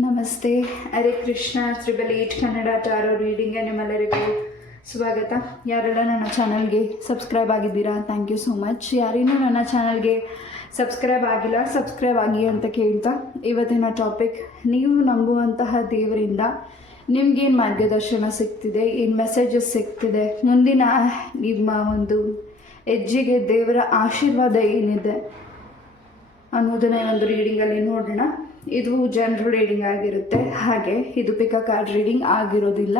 ನಮಸ್ತೆ. ಹರೇ ಕೃಷ್ಣ. ತ್ರಿಬಲ್ 8 ಕನ್ನಡ ಟಾರೋ ರೀಡಿಂಗ್ಗೆ ನಿಮ್ಮೆಲ್ಲರಿಗೂ ಸ್ವಾಗತ. ಯಾರೆಲ್ಲ ನನ್ನ ಚಾನಲ್ಗೆ ಸಬ್ಸ್ಕ್ರೈಬ್ ಆಗಿದ್ದೀರಾ, ಥ್ಯಾಂಕ್ ಯು ಸೋ ಮಚ್. ಯಾರಿನ್ನೂ ನನ್ನ ಚಾನಲ್ಗೆ ಸಬ್ಸ್ಕ್ರೈಬ್ ಆಗಿಲ್ಲ, ಸಬ್ಸ್ಕ್ರೈಬ್ ಆಗಿ ಅಂತ ಕೇಳ್ತಾ ಇವತ್ತಿನ ಟಾಪಿಕ್, ನೀವು ನಂಬುವಂತಹ ದೇವರಿಂದ ನಿಮಗೇನು ಮಾರ್ಗದರ್ಶನ ಸಿಗ್ತಿದೆ, ಏನು ಮೆಸೇಜಸ್ ಸಿಗ್ತಿದೆ, ಮುಂದಿನ ನಿಮ್ಮ ಒಂದು ಹೆಜ್ಜೆಗೆ ದೇವರ ಆಶೀರ್ವಾದ ಏನಿದೆ ಅನ್ನೋದನ್ನ ಒಂದು ರೀಡಿಂಗಲ್ಲಿ ನೋಡೋಣ. ಇದು ಜನರಲ್ ರೀಡಿಂಗ್ ಆಗಿರುತ್ತೆ, ಹಾಗೆ ಇದು ಪಿಕ್ ಅ ಕಾರ್ಡ್ ರೀಡಿಂಗ್ ಆಗಿರೋದಿಲ್ಲ.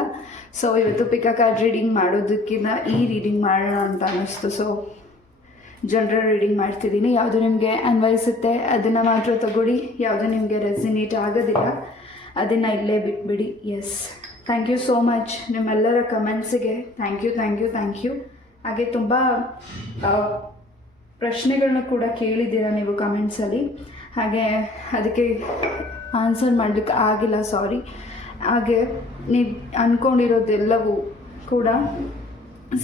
ಸೊ ಇವತ್ತು ಪಿಕ್ ಅ ಕಾರ್ಡ್ ರೀಡಿಂಗ್ ಮಾಡೋದಕ್ಕಿಂತ ಈ ರೀಡಿಂಗ್ ಮಾಡೋಣ ಅಂತ ಅನ್ನಿಸ್ತು. ಸೊ ಜನರಲ್ ರೀಡಿಂಗ್ ಮಾಡ್ತಿದ್ದೀನಿ. ಯಾವುದು ನಿಮಗೆ ಅನ್ವಯಿಸುತ್ತೆ ಅದನ್ನು ಮಾತ್ರ ತಗೊಳ್ಳಿ, ಯಾವುದು ನಿಮಗೆ ರೆಸಿನೇಟ್ ಆಗೋದಿಲ್ಲ ಅದನ್ನು ಇಲ್ಲೇ ಬಿಟ್ಬಿಡಿ. Yes, thank you so much ನಿಮ್ಮೆಲ್ಲರ ಕಮೆಂಟ್ಸಿಗೆ. Thank you thank you thank you. ಹಾಗೆ ತುಂಬ ಪ್ರಶ್ನೆಗಳನ್ನ ಕೂಡ ಕೇಳಿದ್ದೀರಾ ನೀವು ಕಮೆಂಟ್ಸಲ್ಲಿ, ಹಾಗೆ ಅದಕ್ಕೆ ಆನ್ಸರ್ ಮಾಡಲಿಕ್ಕೆ ಆಗಿಲ್ಲ, ಸಾರಿ. ಹಾಗೆ ನೀವು ಅಂದ್ಕೊಂಡಿರೋದೆಲ್ಲವೂ ಕೂಡ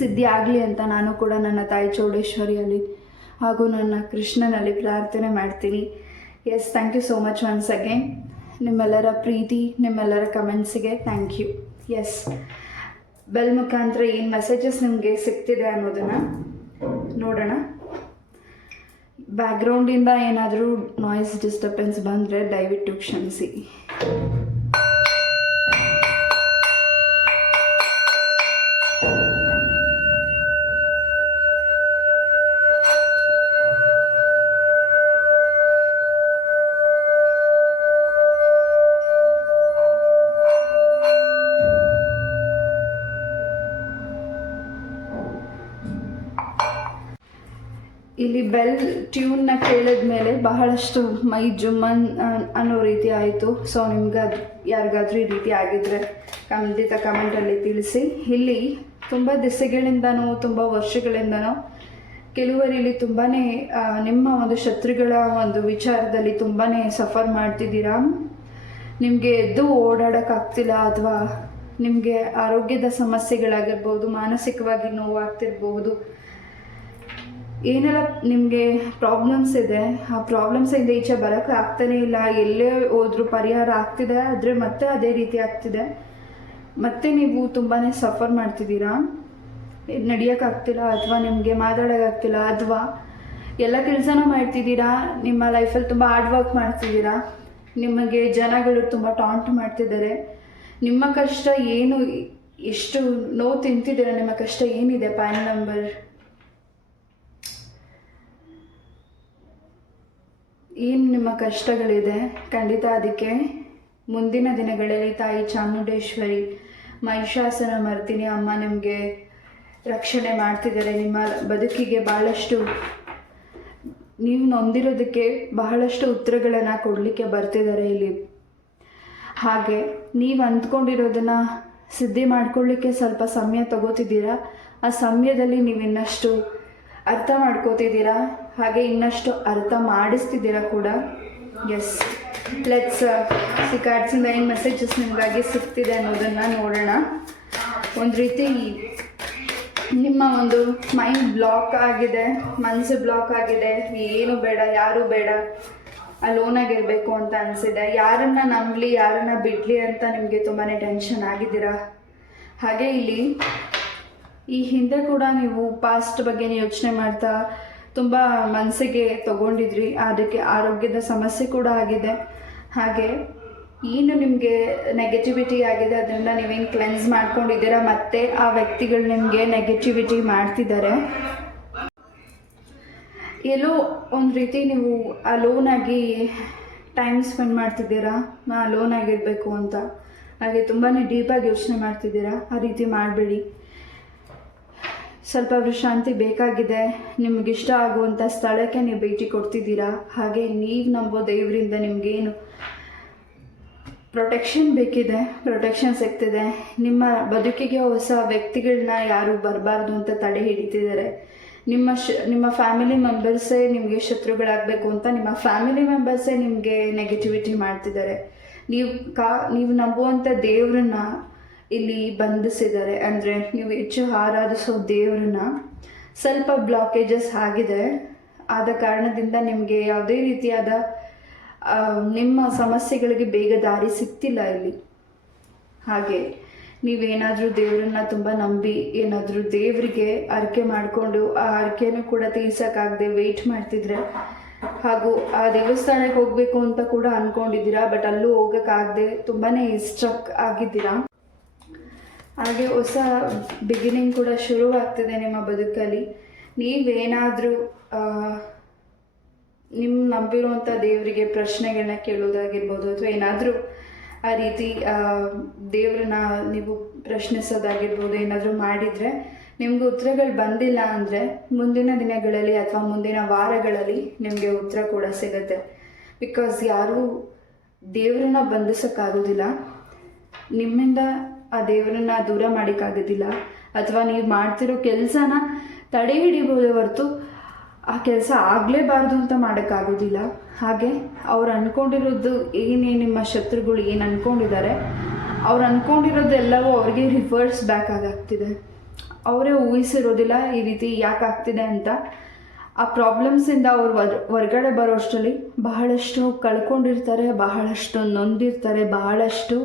ಸಿದ್ಧಿ ಆಗಲಿ ಅಂತ ನಾನು ಕೂಡ ನನ್ನ ತಾಯಿ ಚೌಡೇಶ್ವರಿಯಲ್ಲಿ ಹಾಗೂ ನನ್ನ ಕೃಷ್ಣನಲ್ಲಿ ಪ್ರಾರ್ಥನೆ ಮಾಡ್ತೀನಿ. Yes, thank you so much once again. ನಿಮ್ಮೆಲ್ಲರ ಪ್ರೀತಿ, ನಿಮ್ಮೆಲ್ಲರ ಕಮೆಂಟ್ಸಿಗೆ ಥ್ಯಾಂಕ್ ಯು. ಎಸ್, ಬೆಲ್ ಮುಖಾಂತರ ಏನು ಮೆಸೇಜಸ್ ನಿಮಗೆ ಸಿಗ್ತಿದೆ ಅನ್ನೋದನ್ನು ನೋಡೋಣ. ಬ್ಯಾಕ್ಗ್ರೌಂಡಿಂದ ಏನಾದರೂ ನಾಯ್ಸ್ ಡಿಸ್ಟರ್ಬೆನ್ಸ್ ಬಂದರೆ ದಯವಿಟ್ಟು ಕ್ಷಮಿಸಿ. ಇಲ್ಲಿ ಬೆಲ್ ಟ್ಯೂನ್ನ ಕೇಳಿದ ಮೇಲೆ ಬಹಳಷ್ಟು ಮೈ ಜುಮ್ಮನ್ ಅನ್ನೋ ರೀತಿ ಆಯಿತು. ಸೊ ನಿಮ್ಗೆ ಯಾರಿಗಾದ್ರೂ ಈ ರೀತಿ ಆಗಿದ್ದರೆ ಖಂಡಿತ ಕಮೆಂಟಲ್ಲಿ ತಿಳಿಸಿ. ಇಲ್ಲಿ ತುಂಬ ದಿಸೆಗಳಿಂದನೋ ತುಂಬ ವರ್ಷಗಳಿಂದನೋ ಕೆಲವರು ಇಲ್ಲಿ ತುಂಬಾ ನಿಮ್ಮ ಒಂದು ಶತ್ರುಗಳ ಒಂದು ವಿಚಾರದಲ್ಲಿ ತುಂಬಾ ಸಫರ್ ಮಾಡ್ತಿದ್ದೀರಾ. ನಿಮಗೆ ಎದ್ದು ಓಡಾಡೋಕ್ಕಾಗ್ತಿಲ್ಲ, ಅಥವಾ ನಿಮಗೆ ಆರೋಗ್ಯದ ಸಮಸ್ಯೆಗಳಾಗಿರ್ಬೋದು, ಮಾನಸಿಕವಾಗಿ ನೋವಾಗ್ತಿರ್ಬೋದು, ಏನೆಲ್ಲ ನಿಮಗೆ ಪ್ರಾಬ್ಲಮ್ಸ್ ಇದೆ, ಆ ಪ್ರಾಬ್ಲಮ್ಸಿಂದ ಈಚೆ ಬರೋಕ್ಕೆ ಆಗ್ತಾನೇ ಇಲ್ಲ. ಎಲ್ಲೇ ಹೋದ್ರೂ ಪರಿಹಾರ ಆಗ್ತಿದೆ, ಆದರೆ ಮತ್ತೆ ಅದೇ ರೀತಿ ಆಗ್ತಿದೆ. ಮತ್ತೆ ನೀವು ತುಂಬಾ ಸಫರ್ ಮಾಡ್ತಿದ್ದೀರಾ, ನಡೆಯೋಕ್ಕಾಗ್ತಿಲ್ಲ, ಅಥವಾ ನಿಮಗೆ ಮಾತಾಡೋಕ್ಕಾಗ್ತಿಲ್ಲ, ಅಥವಾ ಎಲ್ಲ ಕೆಲಸನೂ ಮಾಡ್ತಿದ್ದೀರಾ, ನಿಮ್ಮ ಲೈಫಲ್ಲಿ ತುಂಬ ಹಾರ್ಡ್ ವರ್ಕ್ ಮಾಡ್ತಿದ್ದೀರಾ, ನಿಮಗೆ ಜನಗಳು ತುಂಬ ಟಾಂಟ್ ಮಾಡ್ತಿದ್ದಾರೆ. ನಿಮ್ಮ ಕಷ್ಟ ಏನು, ಎಷ್ಟು ನೋವು ತಿಂತಿದ್ದೀರಾ, ನಿಮ್ಮ ಕಷ್ಟ ಏನಿದೆ, ಪ್ಯಾನ್ ನಂಬರ್ ಏನು ನಿಮ್ಮ ಕಷ್ಟಗಳಿದೆ, ಖಂಡಿತ ಅದಕ್ಕೆ ಮುಂದಿನ ದಿನಗಳಲ್ಲಿ ತಾಯಿ ಚಾಮುಂಡೇಶ್ವರಿ ಮಹಿಷಾಸುರ ಮರ್ದಿನಿ ಅಮ್ಮ ನಿಮಗೆ ರಕ್ಷಣೆ ಮಾಡ್ತಿದ್ದಾರೆ. ನಿಮ್ಮ ಬದುಕಿಗೆ ಭಾಳಷ್ಟು ನೀವು ನೊಂದಿರೋದಕ್ಕೆ ಬಹಳಷ್ಟು ಉತ್ತರಗಳನ್ನು ಕೊಡಲಿಕ್ಕೆ ಬರ್ತಿದ್ದಾರೆ ಇಲ್ಲಿ. ಹಾಗೆ ನೀವು ಅಂದ್ಕೊಂಡಿರೋದನ್ನು ಸಿದ್ಧಿ ಮಾಡ್ಕೊಳ್ಳಿಕ್ಕೆ ಸ್ವಲ್ಪ ಸಮಯ ತಗೋತಿದ್ದೀರಾ. ಆ ಸಮಯದಲ್ಲಿ ನೀವು ಇನ್ನಷ್ಟು ಅರ್ಥ ಮಾಡ್ಕೋತಿದ್ದೀರಾ, ಹಾಗೆ ಇನ್ನಷ್ಟು ಅರ್ಥ ಮಾಡಿಸ್ತಿದ್ದೀರಾ ಕೂಡ. ಎಸ್, ಲೆಟ್ಸ್ ಸಿ ಕಾರ್ಡ್ಸಿಂದ ಏನು ಮೆಸೇಜಸ್ ನಿಮಗಾಗಿ ಸಿಗ್ತಿದೆ ಅನ್ನೋದನ್ನು ನೋಡೋಣ. ಒಂದು ರೀತಿ ನಿಮ್ಮ ಒಂದು ಮೈಂಡ್ ಬ್ಲಾಕ್ ಆಗಿದೆ, ಮನಸ್ಸು ಬ್ಲಾಕ್ ಆಗಿದೆ, ಏನು ಬೇಡ, ಯಾರೂ ಬೇಡ, ಅಲೋನಾಗಿರಬೇಕು ಅಂತ ಅನಿಸಿದೆ. ಯಾರನ್ನು ನಂಬಲಿ, ಯಾರನ್ನು ಬಿಡಲಿ ಅಂತ ನಿಮಗೆ ತುಂಬಾ ಟೆನ್ಷನ್ ಆಗಿದ್ದೀರಾ. ಹಾಗೆ ಇಲ್ಲಿ ಈ ಹಿಂದೆ ಕೂಡ ನೀವು ಪಾಸ್ಟ್ ಬಗ್ಗೆ ಯೋಚನೆ ಮಾಡ್ತಾ ತುಂಬ ಮನಸ್ಸಿಗೆ ತಗೊಂಡಿದ್ರಿ, ಅದಕ್ಕೆ ಆರೋಗ್ಯದ ಸಮಸ್ಯೆ ಕೂಡ ಆಗಿದೆ. ಹಾಗೆ ಏನು ನಿಮಗೆ ನೆಗೆಟಿವಿಟಿ ಆಗಿದೆ ಅದರಿಂದ ನೀವೇನು ಕ್ಲೆನ್ಸ್ ಮಾಡ್ಕೊಂಡಿದ್ದೀರಾ, ಮತ್ತು ಆ ವ್ಯಕ್ತಿಗಳು ನಿಮಗೆ ನೆಗೆಟಿವಿಟಿ ಮಾಡ್ತಿದ್ದಾರೆ. ಎಲ್ಲೋ ಒಂದು ರೀತಿ ನೀವು ಅಲೋನಾಗಿ ಟೈಮ್ ಸ್ಪೆಂಡ್ ಮಾಡ್ತಿದ್ದೀರಾ, ಅಲೋನ್ ಆಗಿರಬೇಕು ಅಂತ. ಹಾಗೆ ತುಂಬಾ ಡೀಪಾಗಿ ಯೋಚನೆ ಮಾಡ್ತಿದ್ದೀರಾ. ಆ ರೀತಿ ಮಾಡಬೇಡಿ, ಸ್ವಲ್ಪ ವಿಶ್ರಾಂತಿ ಬೇಕಾಗಿದೆ. ನಿಮಗಿಷ್ಟ ಆಗುವಂಥ ಸ್ಥಳಕ್ಕೆ ನೀವು ಭೇಟಿ ಕೊಡ್ತಿದ್ದೀರಾ. ಹಾಗೆ ನೀವು ನಂಬೋ ದೇವರಿಂದ ನಿಮಗೇನು ಪ್ರೊಟೆಕ್ಷನ್ ಬೇಕಿದೆ, ಪ್ರೊಟೆಕ್ಷನ್ ಸಿಗ್ತಿದೆ. ನಿಮ್ಮ ಬದುಕಿಗೆ ಹೊಸ ವ್ಯಕ್ತಿಗಳನ್ನ ಯಾರು ಬರಬಾರ್ದು ಅಂತ ತಡೆ ಹಿಡಿತಿದ್ದಾರೆ. ನಿಮ್ಮ ಫ್ಯಾಮಿಲಿ ಮೆಂಬರ್ಸೇ ನಿಮಗೆ ಶತ್ರುಗಳಾಗಬೇಕು ಅಂತ ನಿಮ್ಮ ಫ್ಯಾಮಿಲಿ ಮೆಂಬರ್ಸೇ ನಿಮಗೆ ನೆಗೆಟಿವಿಟಿ ಮಾಡ್ತಿದ್ದಾರೆ. ನೀವು ನಂಬುವಂಥ ದೇವ್ರನ್ನ ಇಲ್ಲಿ ಬಂಧಿಸಿದ್ದಾರೆ. ಅಂದರೆ ನೀವು ಹೆಚ್ಚು ಆರಾಧಿಸೋ ದೇವ್ರನ್ನ ಸ್ವಲ್ಪ ಬ್ಲಾಕೇಜಸ್ ಆಗಿದೆ. ಆದ ಕಾರಣದಿಂದ ನಿಮಗೆ ಯಾವುದೇ ರೀತಿಯಾದ ನಿಮ್ಮ ಸಮಸ್ಯೆಗಳಿಗೆ ಬೇಗ ದಾರಿ ಸಿಗ್ತಿಲ್ಲ ಇಲ್ಲಿ. ಹಾಗೆ ನೀವೇನಾದರೂ ದೇವರನ್ನ ತುಂಬ ನಂಬಿ ಏನಾದರೂ ದೇವರಿಗೆ ಅರ್ಕೆ ಮಾಡಿಕೊಂಡು ಆ ಅರ್ಕೆನೂ ಕೂಡ ತೀರ್ಸೋಕ್ಕಾಗದೆ ವೆಯ್ಟ್ ಮಾಡ್ತಿದ್ರೆ, ಹಾಗೂ ಆ ದೇವಸ್ಥಾನಕ್ಕೆ ಹೋಗಬೇಕು ಅಂತ ಕೂಡ ಅಂದ್ಕೊಂಡಿದ್ದೀರಾ, ಬಟ್ ಅಲ್ಲೂ ಹೋಗೋಕ್ಕಾಗದೆ ತುಂಬಾ ಸ್ಟ್ರಕ್ ಆಗಿದ್ದೀರಾ. ಹಾಗೆ ಹೊಸ ಬಿಗಿನಿಂಗ್ ಕೂಡ ಶುರುವಾಗ್ತಿದೆ ನಿಮ್ಮ ಬದುಕಲ್ಲಿ. ನೀವೇನಾದರೂ ನಿಮ್ಮ ನಂಬಿರುವಂಥ ದೇವರಿಗೆ ಪ್ರಶ್ನೆಗಳನ್ನ ಕೇಳೋದಾಗಿರ್ಬೋದು, ಅಥವಾ ಏನಾದರೂ ಆ ರೀತಿ ದೇವ್ರನ್ನ ನೀವು ಪ್ರಶ್ನಿಸೋದಾಗಿರ್ಬೋದು, ಏನಾದರೂ ಮಾಡಿದರೆ ನಿಮಗೆ ಉತ್ತರಗಳು ಬಂದಿಲ್ಲ ಅಂದರೆ ಮುಂದಿನ ದಿನಗಳಲ್ಲಿ ಅಥವಾ ಮುಂದಿನ ವಾರಗಳಲ್ಲಿ ನಿಮಗೆ ಉತ್ತರ ಕೂಡ ಸಿಗುತ್ತೆ. ಬಿಕಾಸ್ ಯಾರೂ ದೇವ್ರನ್ನ ಬಂಧಿಸೋಕ್ಕಾಗೋದಿಲ್ಲ, ನಿಮ್ಮಿಂದ ಆ ದೇವರನ್ನ ದೂರ ಮಾಡೋಕ್ಕಾಗೋದಿಲ್ಲ, ಅಥವಾ ನೀವು ಮಾಡ್ತಿರೋ ಕೆಲಸನ ತಡೆ ಹಿಡಿಬೋದು ಹೊರತು ಆ ಕೆಲಸ ಆಗಲೇಬಾರ್ದು ಅಂತ ಮಾಡೋಕ್ಕಾಗೋದಿಲ್ಲ. ಹಾಗೆ ಅವ್ರು ಅಂದ್ಕೊಂಡಿರೋದು ನಿಮ್ಮ ಶತ್ರುಗಳು ಏನು ಅಂದ್ಕೊಂಡಿದ್ದಾರೆ, ಅವ್ರು ಅಂದ್ಕೊಂಡಿರೋದೆಲ್ಲವೂ ಅವ್ರಿಗೆ ರಿವರ್ಸ್ ಬ್ಯಾಕ್ ಆಗಾಗ್ತಿದೆ. ಅವರೇ ಊಹಿಸಿರೋದಿಲ್ಲ ಈ ರೀತಿ ಯಾಕೆ ಆಗ್ತಿದೆ ಅಂತ. ಆ ಪ್ರಾಬ್ಲಮ್ಸಿಂದ ಅವ್ರು ಹೊರಗಡೆ ಬರೋಷ್ಟರಲ್ಲಿ ಬಹಳಷ್ಟು ಕಳ್ಕೊಂಡಿರ್ತಾರೆ, ಬಹಳಷ್ಟು ನೊಂದಿರ್ತಾರೆ, ಬಹಳಷ್ಟು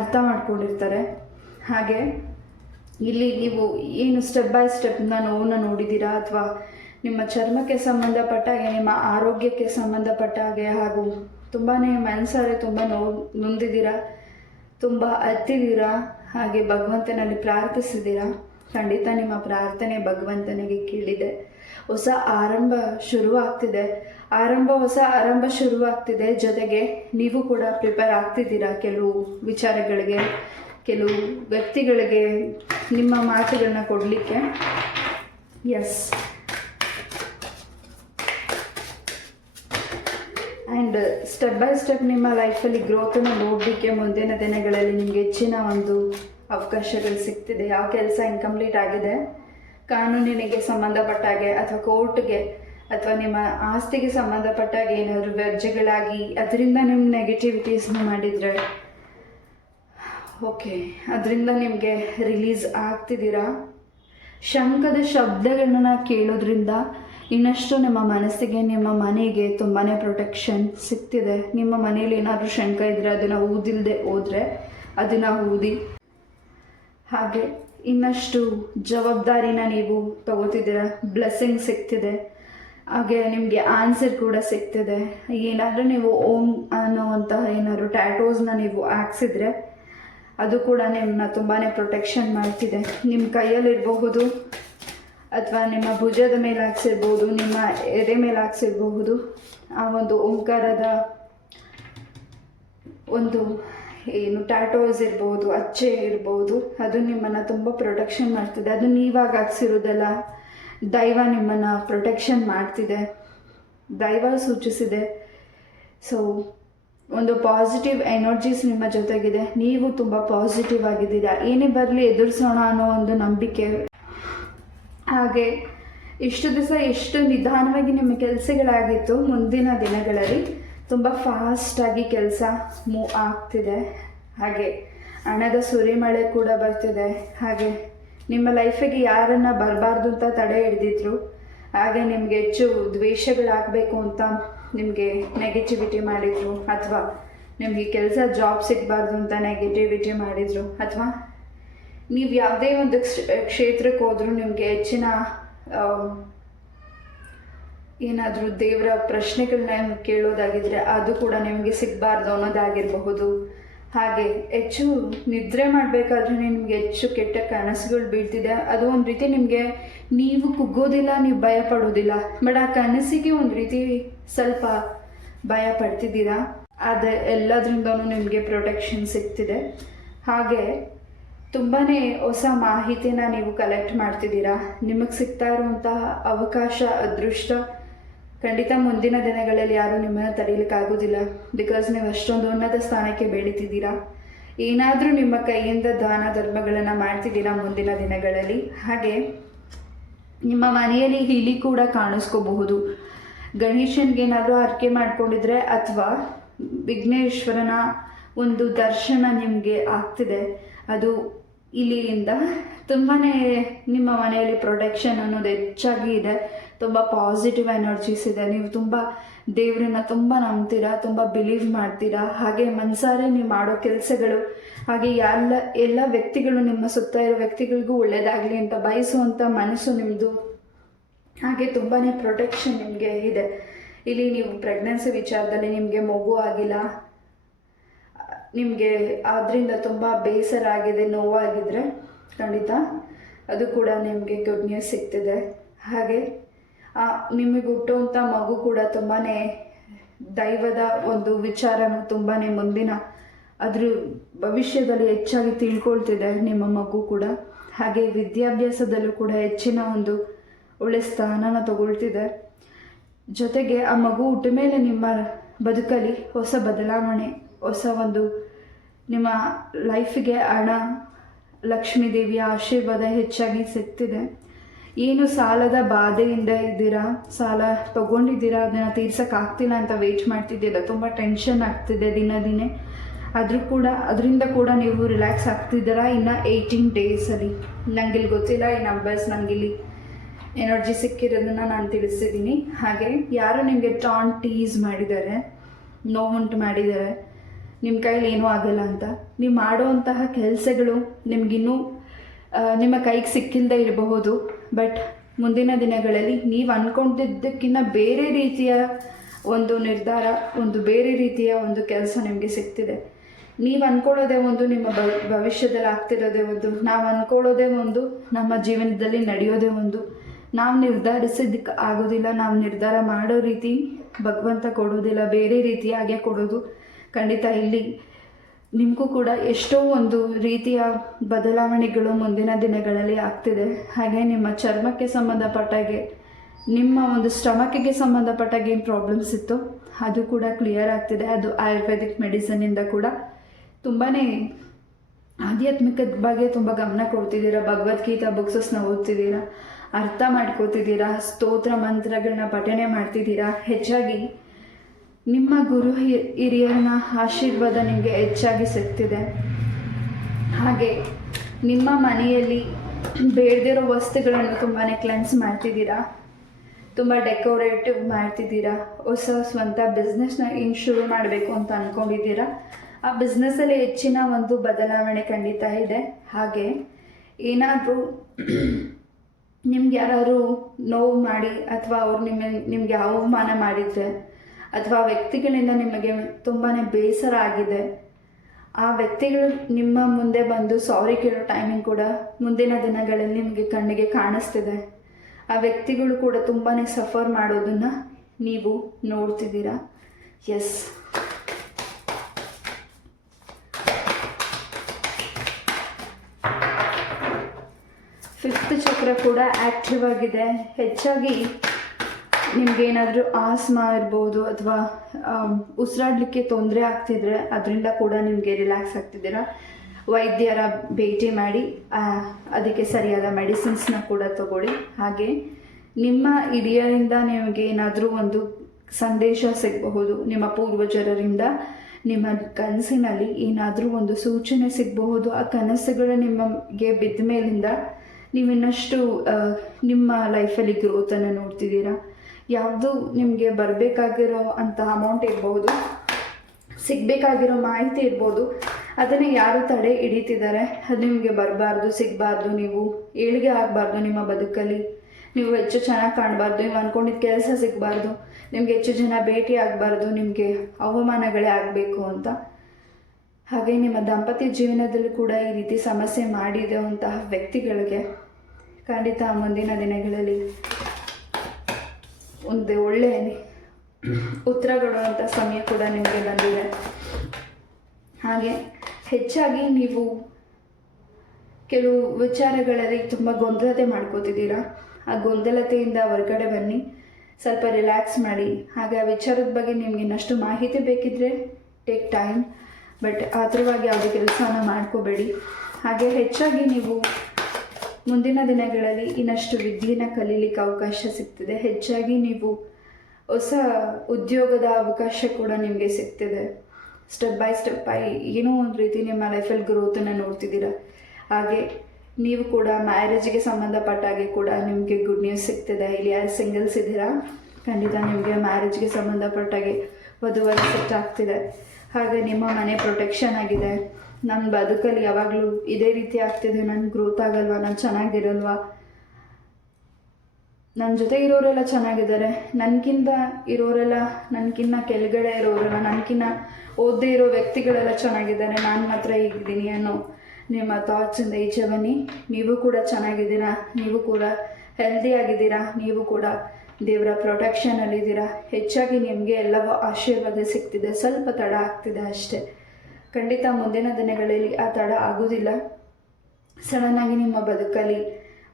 ಅರ್ಥ ಮಾಡ್ಕೊಂಡಿರ್ತಾರೆ. ಹಾಗೆ ಇಲ್ಲಿ ನೀವು ಏನು ಸ್ಟೆಪ್ ಬೈ ಸ್ಟೆಪ್ನ ನೋವನ್ನ ನೋಡಿದ್ದೀರಾ, ಅಥವಾ ನಿಮ್ಮ ಚರ್ಮಕ್ಕೆ ಸಂಬಂಧಪಟ್ಟ ಹಾಗೆ ನಿಮ್ಮ ಆರೋಗ್ಯಕ್ಕೆ ಸಂಬಂಧಪಟ್ಟ ಹಾಗೆ, ಹಾಗೂ ತುಂಬಾ ಮನಸ್ಸಲ್ಲಿ ತುಂಬ ನೊಂದಿದ್ದೀರಾ, ತುಂಬ ಅತ್ತಿದ್ದೀರಾ, ಹಾಗೆ ಭಗವಂತನಲ್ಲಿ ಪ್ರಾರ್ಥಿಸಿದ್ದೀರಾ. ಖಂಡಿತ ನಿಮ್ಮ ಪ್ರಾರ್ಥನೆ ಭಗವಂತನಿಗೆ ಕೇಳಿದೆ. ಹೊಸ ಆರಂಭ ಶುರುವಾಗ್ತಿದೆ, ಹೊಸ ಆರಂಭ ಶುರುವಾಗ್ತಿದೆ. ಜೊತೆಗೆ ನೀವು ಕೂಡ ಪ್ರಿಪೇರ್ ಆಗ್ತಿದ್ದೀರಾ ಕೆಲವು ವಿಚಾರಗಳಿಗೆ, ಕೆಲವು ವ್ಯಕ್ತಿಗಳಿಗೆ ನಿಮ್ಮ ಮಾತುಗಳನ್ನ ಕೊಡಲಿಕ್ಕೆ. Yes, and step by step ನಿಮ್ಮ ಲೈಫಲ್ಲಿ ಗ್ರೋತನ್ನು ನೋಡಲಿಕ್ಕೆ ಮುಂದಿನ ದಿನಗಳಲ್ಲಿ ನಿಮಗೆ ಹೆಚ್ಚಿನ ಒಂದು ಅವಕಾಶಗಳು ಸಿಗ್ತಿದೆ. ಯಾವ ಕೆಲಸ ಇನ್ಕಂಪ್ಲೀಟ್ ಆಗಿದೆ, ಕಾನೂನಿನಿಗೆ ಸಂಬಂಧಪಟ್ಟ ಹಾಗೆ ಅಥವಾ ಕೋರ್ಟ್ಗೆ ಅಥವಾ ನಿಮ್ಮ ಆಸ್ತಿಗೆ ಸಂಬಂಧಪಟ್ಟಾಗೆ ಏನಾದರೂ ವ್ಯಾಜ್ಯಗಳಾಗಿ ಅದರಿಂದ ನಿಮ್ಮ ನೆಗೆಟಿವಿಟೀಸ್ನ ಮಾಡಿದರೆ ಓಕೆ, ಅದರಿಂದ ನಿಮಗೆ ರಿಲೀಸ್ ಆಗ್ತಿದ್ದೀರಾ. ಶಂಖದ ಶಬ್ದಗಳನ್ನ ಕೇಳೋದ್ರಿಂದ ಇನ್ನಷ್ಟು ನಿಮ್ಮ ಮನಸ್ಸಿಗೆ, ನಿಮ್ಮ ಮನೆಗೆ ತುಂಬಾ ಪ್ರೊಟೆಕ್ಷನ್ ಸಿಗ್ತಿದೆ. ನಿಮ್ಮ ಮನೇಲಿ ಏನಾದರೂ ಶಂಖ ಇದ್ದರೆ ಅದನ್ನು ಊದಿಲ್ಲದೆ ಹೋದರೆ ಅದನ್ನು ಊದಿ. ಹಾಗೆ ಇನ್ನಷ್ಟು ಜವಾಬ್ದಾರಿನ ನೀವು ತಗೋತಿದ್ದೀರಾ, ಬ್ಲೆಸ್ಸಿಂಗ್ ಸಿಗ್ತಿದೆ. ಹಾಗೆ ನಿಮಗೆ ಆನ್ಸರ್ ಕೂಡ ಸಿಗ್ತಿದೆ. ಏನಾದರೂ ನೀವು ಓಂ ಅನ್ನೋವಂತಹ ಏನಾದರೂ ಟ್ಯಾಟೋಸ್ನ ನೀವು ಹಾಕ್ಸಿದ್ರೆ ಅದು ಕೂಡ ನಿಮ್ಮನ್ನ ತುಂಬಾ ಪ್ರೊಟೆಕ್ಷನ್ ಮಾಡ್ತಿದೆ. ನಿಮ್ಮ ಕೈಯಲ್ಲಿರಬಹುದು, ಅಥವಾ ನಿಮ್ಮ ಭುಜದ ಮೇಲೆ ಹಾಕ್ಸಿರ್ಬೋದು, ನಿಮ್ಮ ಎದೆ ಮೇಲೆ ಹಾಕ್ಸಿರ್ಬಹುದು. ಆ ಒಂದು ಓಂಕಾರದ ಒಂದು ಏನು ಟ್ಯಾಟೋಸ್ ಇರ್ಬೋದು, ಅಚ್ಚೆ ಇರ್ಬೋದು, ಅದು ನಿಮ್ಮನ್ನು ತುಂಬ ಪ್ರೊಟೆಕ್ಷನ್ ಮಾಡ್ತಿದೆ. ಅದು ನೀವಾಗ ಹಾಕ್ಸಿರೋದಲ್ಲ, ದೈವ ನಿಮ್ಮನ್ನು ಪ್ರೊಟೆಕ್ಷನ್ ಮಾಡ್ತಿದೆ, ದೈವ ಸೂಚಿಸಿದೆ. ಸೊ ಒಂದು ಪಾಸಿಟಿವ್ ಎನರ್ಜೀಸ್ ನಿಮ್ಮ ಜೊತೆಗಿದೆ. ನೀವು ತುಂಬ ಪಾಸಿಟಿವ್ ಆಗಿದ್ದೀರಾ. ಏನೇ ಬರಲಿ ಎದುರಿಸೋಣ ಅನ್ನೋ ಒಂದು ನಂಬಿಕೆ. ಹಾಗೆ ಇಷ್ಟು ದಿವಸ ಎಷ್ಟು ನಿಧಾನವಾಗಿ ನಿಮ್ಮ ಕೆಲಸಗಳಾಗಿತ್ತು, ಮುಂದಿನ ದಿನಗಳಲ್ಲಿ ತುಂಬ ಫಾಸ್ಟಾಗಿ ಕೆಲಸ ಮೂವ್ ಆಗ್ತಿದೆ. ಹಾಗೆ ಹಣದ ಸುರಿಮಳೆ ಕೂಡ ಬರ್ತಿದೆ. ಹಾಗೆ ನಿಮ್ಮ ಲೈಫಿಗೆ ಯಾರನ್ನು ಬರಬಾರ್ದು ಅಂತ ತಡೆ ಹಿಡಿದಿದ್ರು, ಹಾಗೆ ನಿಮಗೆ ಹೆಚ್ಚು ದ್ವೇಷಗಳಾಗಬೇಕು ಅಂತ ನಿಮಗೆ ನೆಗೆಟಿವಿಟಿ ಮಾಡಿದರು, ಅಥವಾ ನಿಮಗೆ ಕೆಲಸ ಜಾಬ್ ಸಿಗಬಾರ್ದು ಅಂತ ನೆಗೆಟಿವಿಟಿ ಮಾಡಿದರು, ಅಥವಾ ನೀವು ಯಾವುದೇ ಒಂದು ಕ್ಷೇತ್ರಕ್ಕೆ ಹೋದರೂ ನಿಮಗೆ ಹೆಚ್ಚಿನ ಏನಾದರೂ ದೇವರ ಪ್ರಶ್ನೆಗಳನ್ನ ಕೇಳೋದಾಗಿದ್ದರೆ ಅದು ಕೂಡ ನಿಮಗೆ ಸಿಗಬಾರ್ದು ಅನ್ನೋದಾಗಿರಬಹುದು. ಹಾಗೆ ಹೆಚ್ಚು ನಿದ್ರೆ ಮಾಡಬೇಕಾದ್ರೆ ನಿಮಗೆ ಹೆಚ್ಚು ಕೆಟ್ಟ ಕನಸುಗಳು ಬೀಳ್ತಿದೆ. ಅದು ಒಂದು ರೀತಿ ನಿಮಗೆ, ನೀವು ಕುಗ್ಗೋದಿಲ್ಲ, ನೀವು ಭಯ ಪಡೋದಿಲ್ಲ, ಬಟ್ ಆ ಕನಸಿಗೆ ಒಂದು ರೀತಿ ಸ್ವಲ್ಪ ಭಯ ಪಡ್ತಿದ್ದೀರಾ. ಆದರೆ ಎಲ್ಲದರಿಂದನೂ ನಿಮಗೆ ಪ್ರೊಟೆಕ್ಷನ್ ಸಿಗ್ತಿದೆ. ಹಾಗೆ ತುಂಬಾ ಹೊಸ ಮಾಹಿತಿನ ನೀವು ಕಲೆಕ್ಟ್ ಮಾಡ್ತಿದ್ದೀರಾ. ನಿಮಗೆ ಸಿಗ್ತಾ ಇರುವಂತಹ ಅವಕಾಶ, ಅದೃಷ್ಟ ಖಂಡಿತ ಮುಂದಿನ ದಿನಗಳಲ್ಲಿ ಯಾರೂ ನಿಮ್ಮನ್ನು ತಡೀಲಿಕ್ಕಾಗೋದಿಲ್ಲ. ಬಿಕಾಸ್ ನೀವು ಅಷ್ಟೊಂದು ಉನ್ನತ ಸ್ಥಾನಕ್ಕೆ ಬೆಳೀತಿದ್ದೀರಾ. ಏನಾದರೂ ನಿಮ್ಮ ಕೈಯಿಂದ ದಾನ ಧರ್ಮಗಳನ್ನು ಮಾಡ್ತಿದ್ದೀರಾ ಮುಂದಿನ ದಿನಗಳಲ್ಲಿ. ಹಾಗೆ ನಿಮ್ಮ ಮನೆಯಲ್ಲಿ ಹಿಲಿ ಕೂಡ ಕಾಣಿಸ್ಕೋಬಹುದು. ಗಣೇಶನಿಗೇನಾದರೂ ಹರಕೆ ಮಾಡ್ಕೊಂಡಿದ್ರೆ, ಅಥವಾ ವಿಘ್ನೇಶ್ವರನ ಒಂದು ದರ್ಶನ ನಿಮಗೆ ಆಗ್ತಿದೆ, ಅದು ಇಲ್ಲಿಯಿಂದ ತುಂಬಾ ನಿಮ್ಮ ಮನೆಯಲ್ಲಿ ಪ್ರೊಟೆಕ್ಷನ್ ಅನ್ನೋದು ಹೆಚ್ಚಾಗಿ ಇದೆ. ತುಂಬ ಪಾಸಿಟಿವ್ ಎನರ್ಜೀಸ್ ಇದೆ. ನೀವು ತುಂಬ ದೇವ್ರನ್ನ ತುಂಬ ನಂಬ್ತೀರಾ, ತುಂಬ ಬಿಲೀವ್ ಮಾಡ್ತೀರಾ. ಹಾಗೆ ಮನಸಾರೆ ನೀವು ಮಾಡೋ ಕೆಲಸಗಳು, ಹಾಗೆ ಎಲ್ಲ ವ್ಯಕ್ತಿಗಳು, ನಿಮ್ಮ ಸುತ್ತ ಇರೋ ವ್ಯಕ್ತಿಗಳಿಗೂ ಒಳ್ಳೆಯದಾಗಲಿ ಅಂತ ಬಯಸುವಂಥ ಮನಸ್ಸು ನಿಮ್ಮದು. ಹಾಗೆ ತುಂಬಾ ಪ್ರೊಟೆಕ್ಷನ್ ನಿಮಗೆ ಇದೆ. ಇಲ್ಲಿ ನೀವು ಪ್ರೆಗ್ನೆನ್ಸಿ ವಿಚಾರದಲ್ಲಿ ನಿಮಗೆ ಮಗು ಆಗಿಲ್ಲ, ನಿಮಗೆ ಅದರಿಂದ ತುಂಬ ಬೇಸರ ಆಗಿದೆ, ನೋವಾಗಿದ್ದರೆ ಖಂಡಿತ ಅದು ಕೂಡ ನಿಮಗೆ ಗುಡ್ ನ್ಯೂಸ್ ಸಿಗ್ತಿದೆ. ಹಾಗೆ ನಿಮಗೆ ಹುಟ್ಟುವಂಥ ಮಗು ಕೂಡ ತುಂಬಾ ದೈವದ ಒಂದು ವಿಚಾರನೂ ತುಂಬಾ ಮುಂದಿನ ಅದ್ರ ಭವಿಷ್ಯದಲ್ಲಿ ಹೆಚ್ಚಾಗಿ ತಿಳ್ಕೊಳ್ತಿದೆ ನಿಮ್ಮ ಮಗು ಕೂಡ. ಹಾಗೆ ವಿದ್ಯಾಭ್ಯಾಸದಲ್ಲೂ ಕೂಡ ಹೆಚ್ಚಿನ ಒಂದು ಒಳ್ಳೆ ಸ್ಥಾನನ ತಗೊಳ್ತಿದೆ. ಜೊತೆಗೆ ಆ ಮಗು ಹುಟ್ಟ ಮೇಲೆ ನಿಮ್ಮ ಬದುಕಲ್ಲಿ ಹೊಸ ಬದಲಾವಣೆ, ಹೊಸ ಒಂದು ನಿಮ್ಮ ಲೈಫಿಗೆ ಹಣ, ಲಕ್ಷ್ಮೀ ದೇವಿಯ ಆಶೀರ್ವಾದ ಹೆಚ್ಚಾಗಿ ಸಿಗ್ತಿದೆ. ಏನು ಸಾಲದ ಬಾಧೆಯಿಂದ ಇದ್ದೀರಾ, ಸಾಲ ತೊಗೊಂಡಿದ್ದೀರಾ, ಅದನ್ನು ತೀರ್ಸೋಕ್ಕಾಗ್ತಿಲ್ಲ ಅಂತ ವೆಯ್ಟ್ ಮಾಡ್ತಿದ್ದೀರಾ, ತುಂಬ ಟೆನ್ಷನ್ ಆಗ್ತಿದೆ ದಿನೇ. ಅದರಿಂದ ಕೂಡ ನೀವು ರಿಲ್ಯಾಕ್ಸ್ ಆಗ್ತಿದ್ದೀರಾ. ಇನ್ನು 18 ಡೇಸಲ್ಲಿ ನನಗಿಲ್ಲಿ ಗೊತ್ತಿಲ್ಲ ಈ ನಂಬರ್ಸ್, ನನಗಿಲ್ಲಿ ಎನರ್ಜಿ ಸಿಕ್ಕಿರೋದನ್ನು ನಾನು ತಿಳಿಸಿದ್ದೀನಿ. ಹಾಗೆ ಯಾರು ನಿಮಗೆ ಟೀಸ್ ಮಾಡಿದ್ದಾರೆ, ನೋವುಂಟು ಮಾಡಿದ್ದಾರೆ, ನಿಮ್ಮ ಕೈಲಿ ಏನೂ ಆಗಲ್ಲ ಅಂತ, ನೀವು ಮಾಡುವಂತಹ ಕೆಲಸಗಳು ನಿಮಗಿನ್ನೂ ನಿಮ್ಮ ಕೈಗೆ ಸಿಕ್ಕಿಲ್ಲದೆ ಇರಬಹುದು. ಬಟ್ ಮುಂದಿನ ದಿನಗಳಲ್ಲಿ ನೀವು ಅಂದ್ಕೊಂಡಿದ್ದಕ್ಕಿಂತ ಬೇರೆ ರೀತಿಯ ಒಂದು ನಿರ್ಧಾರ, ಒಂದು ಬೇರೆ ರೀತಿಯ ಒಂದು ಕೆಲಸ ನಿಮಗೆ ಸಿಗ್ತಿದೆ. ನೀವು ಅಂದ್ಕೊಳ್ಳೋದೇ ಒಂದು, ನಿಮ್ಮ ಭವಿಷ್ಯದಲ್ಲಿ ಆಗ್ತಿರೋದೇ ಒಂದು, ನಾವು ಅಂದ್ಕೊಳ್ಳೋದೇ ಒಂದು, ನಮ್ಮ ಜೀವನದಲ್ಲಿ ನಡೆಯೋದೇ ಒಂದು. ನಾವು ನಿರ್ಧರಿಸೋದಕ್ಕೆ ಆಗೋದಿಲ್ಲ, ನಾವು ನಿರ್ಧಾರ ಮಾಡೋ ರೀತಿ ಭಗವಂತ ಕೊಡೋದಿಲ್ಲ, ಬೇರೆ ರೀತಿಯಾಗೆ ಕೊಡೋದು. ಖಂಡಿತ ಇಲ್ಲಿ ನಿಮಗೂ ಕೂಡ ಎಷ್ಟೋ ಒಂದು ರೀತಿಯ ಬದಲಾವಣೆಗಳು ಮುಂದಿನ ದಿನಗಳಲ್ಲಿ ಆಗ್ತಿದೆ. ಹಾಗೆ ನಿಮ್ಮ ಚರ್ಮಕ್ಕೆ ಸಂಬಂಧಪಟ್ಟಾಗೆ, ನಿಮ್ಮ ಒಂದು ಸ್ಟಮಕ್ಕಿಗೆ ಸಂಬಂಧಪಟ್ಟಾಗೆ ಏನು ಪ್ರಾಬ್ಲಮ್ಸ್ ಇತ್ತು ಅದು ಕೂಡ ಕ್ಲಿಯರ್ ಆಗ್ತಿದೆ. ಅದು ಆಯುರ್ವೇದಿಕ್ ಮೆಡಿಸನ್ನಿಂದ ಕೂಡ ತುಂಬಾ ಆಧ್ಯಾತ್ಮಿಕದ ಬಗ್ಗೆ ತುಂಬ ಗಮನ ಕೊಡ್ತಿದ್ದೀರಾ, ಭಗವದ್ಗೀತಾ ಬುಕ್ಸಸ್ನ ಓದ್ತಿದ್ದೀರಾ, ಅರ್ಥ ಮಾಡ್ಕೋತಿದ್ದೀರಾ, ಸ್ತೋತ್ರ ಮಂತ್ರಗಳನ್ನ ಪಠನೆ ಮಾಡ್ತಿದ್ದೀರಾ. ಹೆಚ್ಚಾಗಿ ನಿಮ್ಮ ಗುರು ಹಿರಿಯರನ್ನ ಆಶೀರ್ವಾದ ನಿಮಗೆ ಹೆಚ್ಚಾಗಿ ಸಿಗ್ತಿದೆ. ಹಾಗೆ ನಿಮ್ಮ ಮನೆಯಲ್ಲಿ ಬೇಡದಿರೋ ವಸ್ತುಗಳನ್ನು ತುಂಬಾ ಕ್ಲೆನ್ಸ್ ಮಾಡ್ತಿದ್ದೀರಾ, ತುಂಬ ಡೆಕೋರೇಟಿವ್ ಮಾಡ್ತಿದ್ದೀರಾ. ಹೊಸ ಸ್ವಂತ ಬಿಸ್ನೆಸ್ನ ಏನು ಶುರು ಮಾಡಬೇಕು ಅಂತ ಅಂದ್ಕೊಂಡಿದ್ದೀರಾ. ಆ ಬಿಸ್ನೆಸ್ಸಲ್ಲಿ ಹೆಚ್ಚಿನ ಒಂದು ಬದಲಾವಣೆ ಖಂಡಿತ ಇದೆ. ಹಾಗೆ ಏನಾದರೂ ನಿಮ್ಗೆ ಯಾರು ನೋವು ಮಾಡಿ ಅಥವಾ ಅವ್ರು ನಿಮಗೆ ಅವಮಾನ ಮಾಡಿದರೆ, ಅಥವಾ ವ್ಯಕ್ತಿಗಳಿಂದ ನಿಮಗೆ ತುಂಬಾ ಬೇಸರ ಆಗಿದೆ, ಆ ವ್ಯಕ್ತಿಗಳು ನಿಮ್ಮ ಮುಂದೆ ಬಂದು ಸಾರಿ ಕೇಳೋ ಟೈಮಿಂಗ್ ಕೂಡ ಮುಂದಿನ ದಿನಗಳಲ್ಲಿ ನಿಮಗೆ ಕಣ್ಣಿಗೆ ಕಾಣಿಸ್ತಿದೆ. ಆ ವ್ಯಕ್ತಿಗಳು ಕೂಡ ತುಂಬಾ ಸಫರ್ ಮಾಡೋದನ್ನು ನೀವು ನೋಡ್ತಿದ್ದೀರಾ. ಎಸ್, ಫಿಫ್ತ್ ಚಕ್ರ ಕೂಡ ಆ್ಯಕ್ಟಿವ್ ಆಗಿದೆ. ಹೆಚ್ಚಾಗಿ ನಿಮಗೇನಾದರೂ ಆಸ್ಮಾ ಇರ್ಬೋದು ಅಥವಾ ಉಸಿರಾಡಲಿಕ್ಕೆ ತೊಂದರೆ ಆಗ್ತಿದ್ರೆ ಅದರಿಂದ ಕೂಡ ನಿಮಗೆ ರಿಲ್ಯಾಕ್ಸ್ ಆಗ್ತಿದ್ದೀರಾ. ವೈದ್ಯರ ಭೇಟಿ ಮಾಡಿ ಅದಕ್ಕೆ ಸರಿಯಾದ ಮೆಡಿಸಿನ್ಸ್ನ ಕೂಡ ತಗೊಳ್ಳಿ. ಹಾಗೆ ನಿಮ್ಮ ಹಿರಿಯರಿಂದ ನಿಮಗೆ ಏನಾದರೂ ಒಂದು ಸಂದೇಶ ಸಿಗಬಹುದು, ನಿಮ್ಮ ಪೂರ್ವಜರರಿಂದ ನಿಮ್ಮ ಕನಸಿನಲ್ಲಿ ಏನಾದರೂ ಒಂದು ಸೂಚನೆ ಸಿಗಬಹುದು. ಆ ಕನಸುಗಳು ನಿಮಗೆ ಬಿದ್ದ ಮೇಲಿಂದ ನೀವು ಇನ್ನಷ್ಟು ನಿಮ್ಮ ಲೈಫಲ್ಲಿ ಗ್ರೋತನ್ನು ನೋಡ್ತಿದ್ದೀರಾ. ಯಾವುದು ನಿಮಗೆ ಬರಬೇಕಾಗಿರೋ ಅಂಥ ಅಮೌಂಟ್ ಇರ್ಬೋದು, ಸಿಗಬೇಕಾಗಿರೋ ಮಾಹಿತಿ ಇರ್ಬೋದು, ಅದನ್ನು ಯಾರು ತಡೆ ಹಿಡಿತಿದ್ದಾರೆ, ಅದು ನಿಮಗೆ ಬರಬಾರ್ದು, ಸಿಗಬಾರ್ದು, ನೀವು ಏಳಿಗೆ ಆಗಬಾರ್ದು, ನಿಮ್ಮ ಬದುಕಲ್ಲಿ ನೀವು ಹೆಚ್ಚು ಚೆನ್ನಾಗಿ ಕಾಣಬಾರ್ದು, ನೀವು ಅಂದ್ಕೊಂಡಿದ್ದ ಕೆಲಸ ಸಿಗಬಾರ್ದು, ನಿಮಗೆ ಹೆಚ್ಚು ಜನ ಭೇಟಿ ಆಗಬಾರ್ದು, ನಿಮಗೆ ಅವಮಾನಗಳೇ ಆಗಬೇಕು ಅಂತ. ಹಾಗೆ ನಿಮ್ಮ ದಾಂಪತ್ಯ ಜೀವನದಲ್ಲೂ ಕೂಡ ಈ ರೀತಿ ಸಮಸ್ಯೆ ಮಾಡಿರುವಂತಹ ವ್ಯಕ್ತಿಗಳಿಗೆ ಖಂಡಿತ ಮುಂದಿನ ದಿನಗಳಲ್ಲಿ ಒಂದು ಒಳ್ಳೆಯ ಉತ್ತರ ಕೊಡುವಂಥ ಸಮಯ ಕೂಡ ನಿಮಗೆ ಬಂದಿದೆ. ಹಾಗೆ ಹೆಚ್ಚಾಗಿ ನೀವು ಕೆಲವು ವಿಚಾರಗಳಲ್ಲಿ ತುಂಬ ಗೊಂದಲತೆ ಮಾಡ್ಕೋತಿದ್ದೀರಾ. ಆ ಗೊಂದಲತೆಯಿಂದ ಹೊರಗಡೆ ಬನ್ನಿ, ಸ್ವಲ್ಪ ರಿಲ್ಯಾಕ್ಸ್ ಮಾಡಿ. ಹಾಗೆ ಆ ವಿಚಾರದ ಬಗ್ಗೆ ನಿಮಗೆ ಇನ್ನಷ್ಟು ಮಾಹಿತಿ ಬೇಕಿದ್ದರೆ ಟೇಕ್ ಟೈಮ್, ಬಟ್ ಆತುರವಾಗಿ ಯಾವುದೇ ಕೆಲಸನ ಮಾಡ್ಕೋಬೇಡಿ. ಹಾಗೆ ಹೆಚ್ಚಾಗಿ ನೀವು ಮುಂದಿನ ದಿನಗಳಲ್ಲಿ ಇನ್ನಷ್ಟು ವಿದ್ಯೆನ ಕಲೀಲಿಕ್ಕೆ ಅವಕಾಶ ಸಿಗ್ತದೆ. ಹೆಚ್ಚಾಗಿ ನೀವು ಹೊಸ ಉದ್ಯೋಗದ ಅವಕಾಶ ಕೂಡ ನಿಮಗೆ ಸಿಗ್ತಿದೆ. ಸ್ಟೆಪ್ ಬೈ ಸ್ಟೆಪ್ ಏನೋ ಒಂದು ರೀತಿ ನಿಮ್ಮ ಲೈಫಲ್ಲಿ ಗ್ರೋತನ್ನು ನೋಡ್ತಿದ್ದೀರಾ. ಹಾಗೆ ನೀವು ಕೂಡ ಮ್ಯಾರೇಜ್ಗೆ ಸಂಬಂಧಪಟ್ಟಾಗೆ ಕೂಡ ನಿಮಗೆ ಗುಡ್ ನ್ಯೂಸ್ ಸಿಗ್ತಿದೆ. ಇಲ್ಲಿ ಯಾರು ಸಿಂಗಲ್ಸ್ ಇದ್ದೀರಾ ಖಂಡಿತ ನಿಮಗೆ ಮ್ಯಾರೇಜ್ಗೆ ಸಂಬಂಧಪಟ್ಟಾಗೆ ವಧುವರ ಸೆಟ್ ಆಗ್ತಿದೆ. ಹಾಗೆ ನಿಮ್ಮ ಮನೆ ಪ್ರೊಟೆಕ್ಷನ್ ಆಗಿದೆ. ನನ್ನ ಬದುಕಲ್ಲಿ ಯಾವಾಗಲೂ ಇದೇ ರೀತಿ ಆಗ್ತಿದೆ, ನಾನು ಗ್ರೋತ್ ಆಗಲ್ವಾ, ನಾನು ಚೆನ್ನಾಗಿರಲ್ವಾ, ನನ್ನ ಜೊತೆ ಇರೋರೆಲ್ಲ ಚೆನ್ನಾಗಿದ್ದಾರೆ, ನನಗಿನ್ನ ಕೆಳಗಡೆ ಇರೋರೆಲ್ಲ, ನನಗಿನ್ನ ಓದದೇ ಇರೋ ವ್ಯಕ್ತಿಗಳೆಲ್ಲ ಚೆನ್ನಾಗಿದ್ದಾರೆ, ನಾನು ಮಾತ್ರ ಹೀಗಿದ್ದೀನಿ ಅನ್ನೋ ನಿಮ್ಮ ಥಾಟ್ಸಿಂದ ಈಚೆ ಬನ್ನಿ. ನೀವು ಕೂಡ ಚೆನ್ನಾಗಿದ್ದೀರಾ, ನೀವು ಕೂಡ ಹೆಲ್ದಿ ಆಗಿದ್ದೀರಾ, ನೀವು ಕೂಡ ದೇವರ ಪ್ರೊಟೆಕ್ಷನಲ್ಲಿದ್ದೀರಾ. ಹೆಚ್ಚಾಗಿ ನಿಮಗೆ ಎಲ್ಲವೂ ಆಶೀರ್ವಾದ ಸಿಗ್ತಿದೆ. ಸ್ವಲ್ಪ ತಡ ಆಗ್ತಿದೆ ಅಷ್ಟೇ. ಖಂಡಿತ ಮುಂದಿನ ದಿನಗಳಲ್ಲಿ ಆ ತಡ ಆಗೋದಿಲ್ಲ. ಸಡನ್ನಾಗಿ ನಿಮ್ಮ ಬದುಕಲ್ಲಿ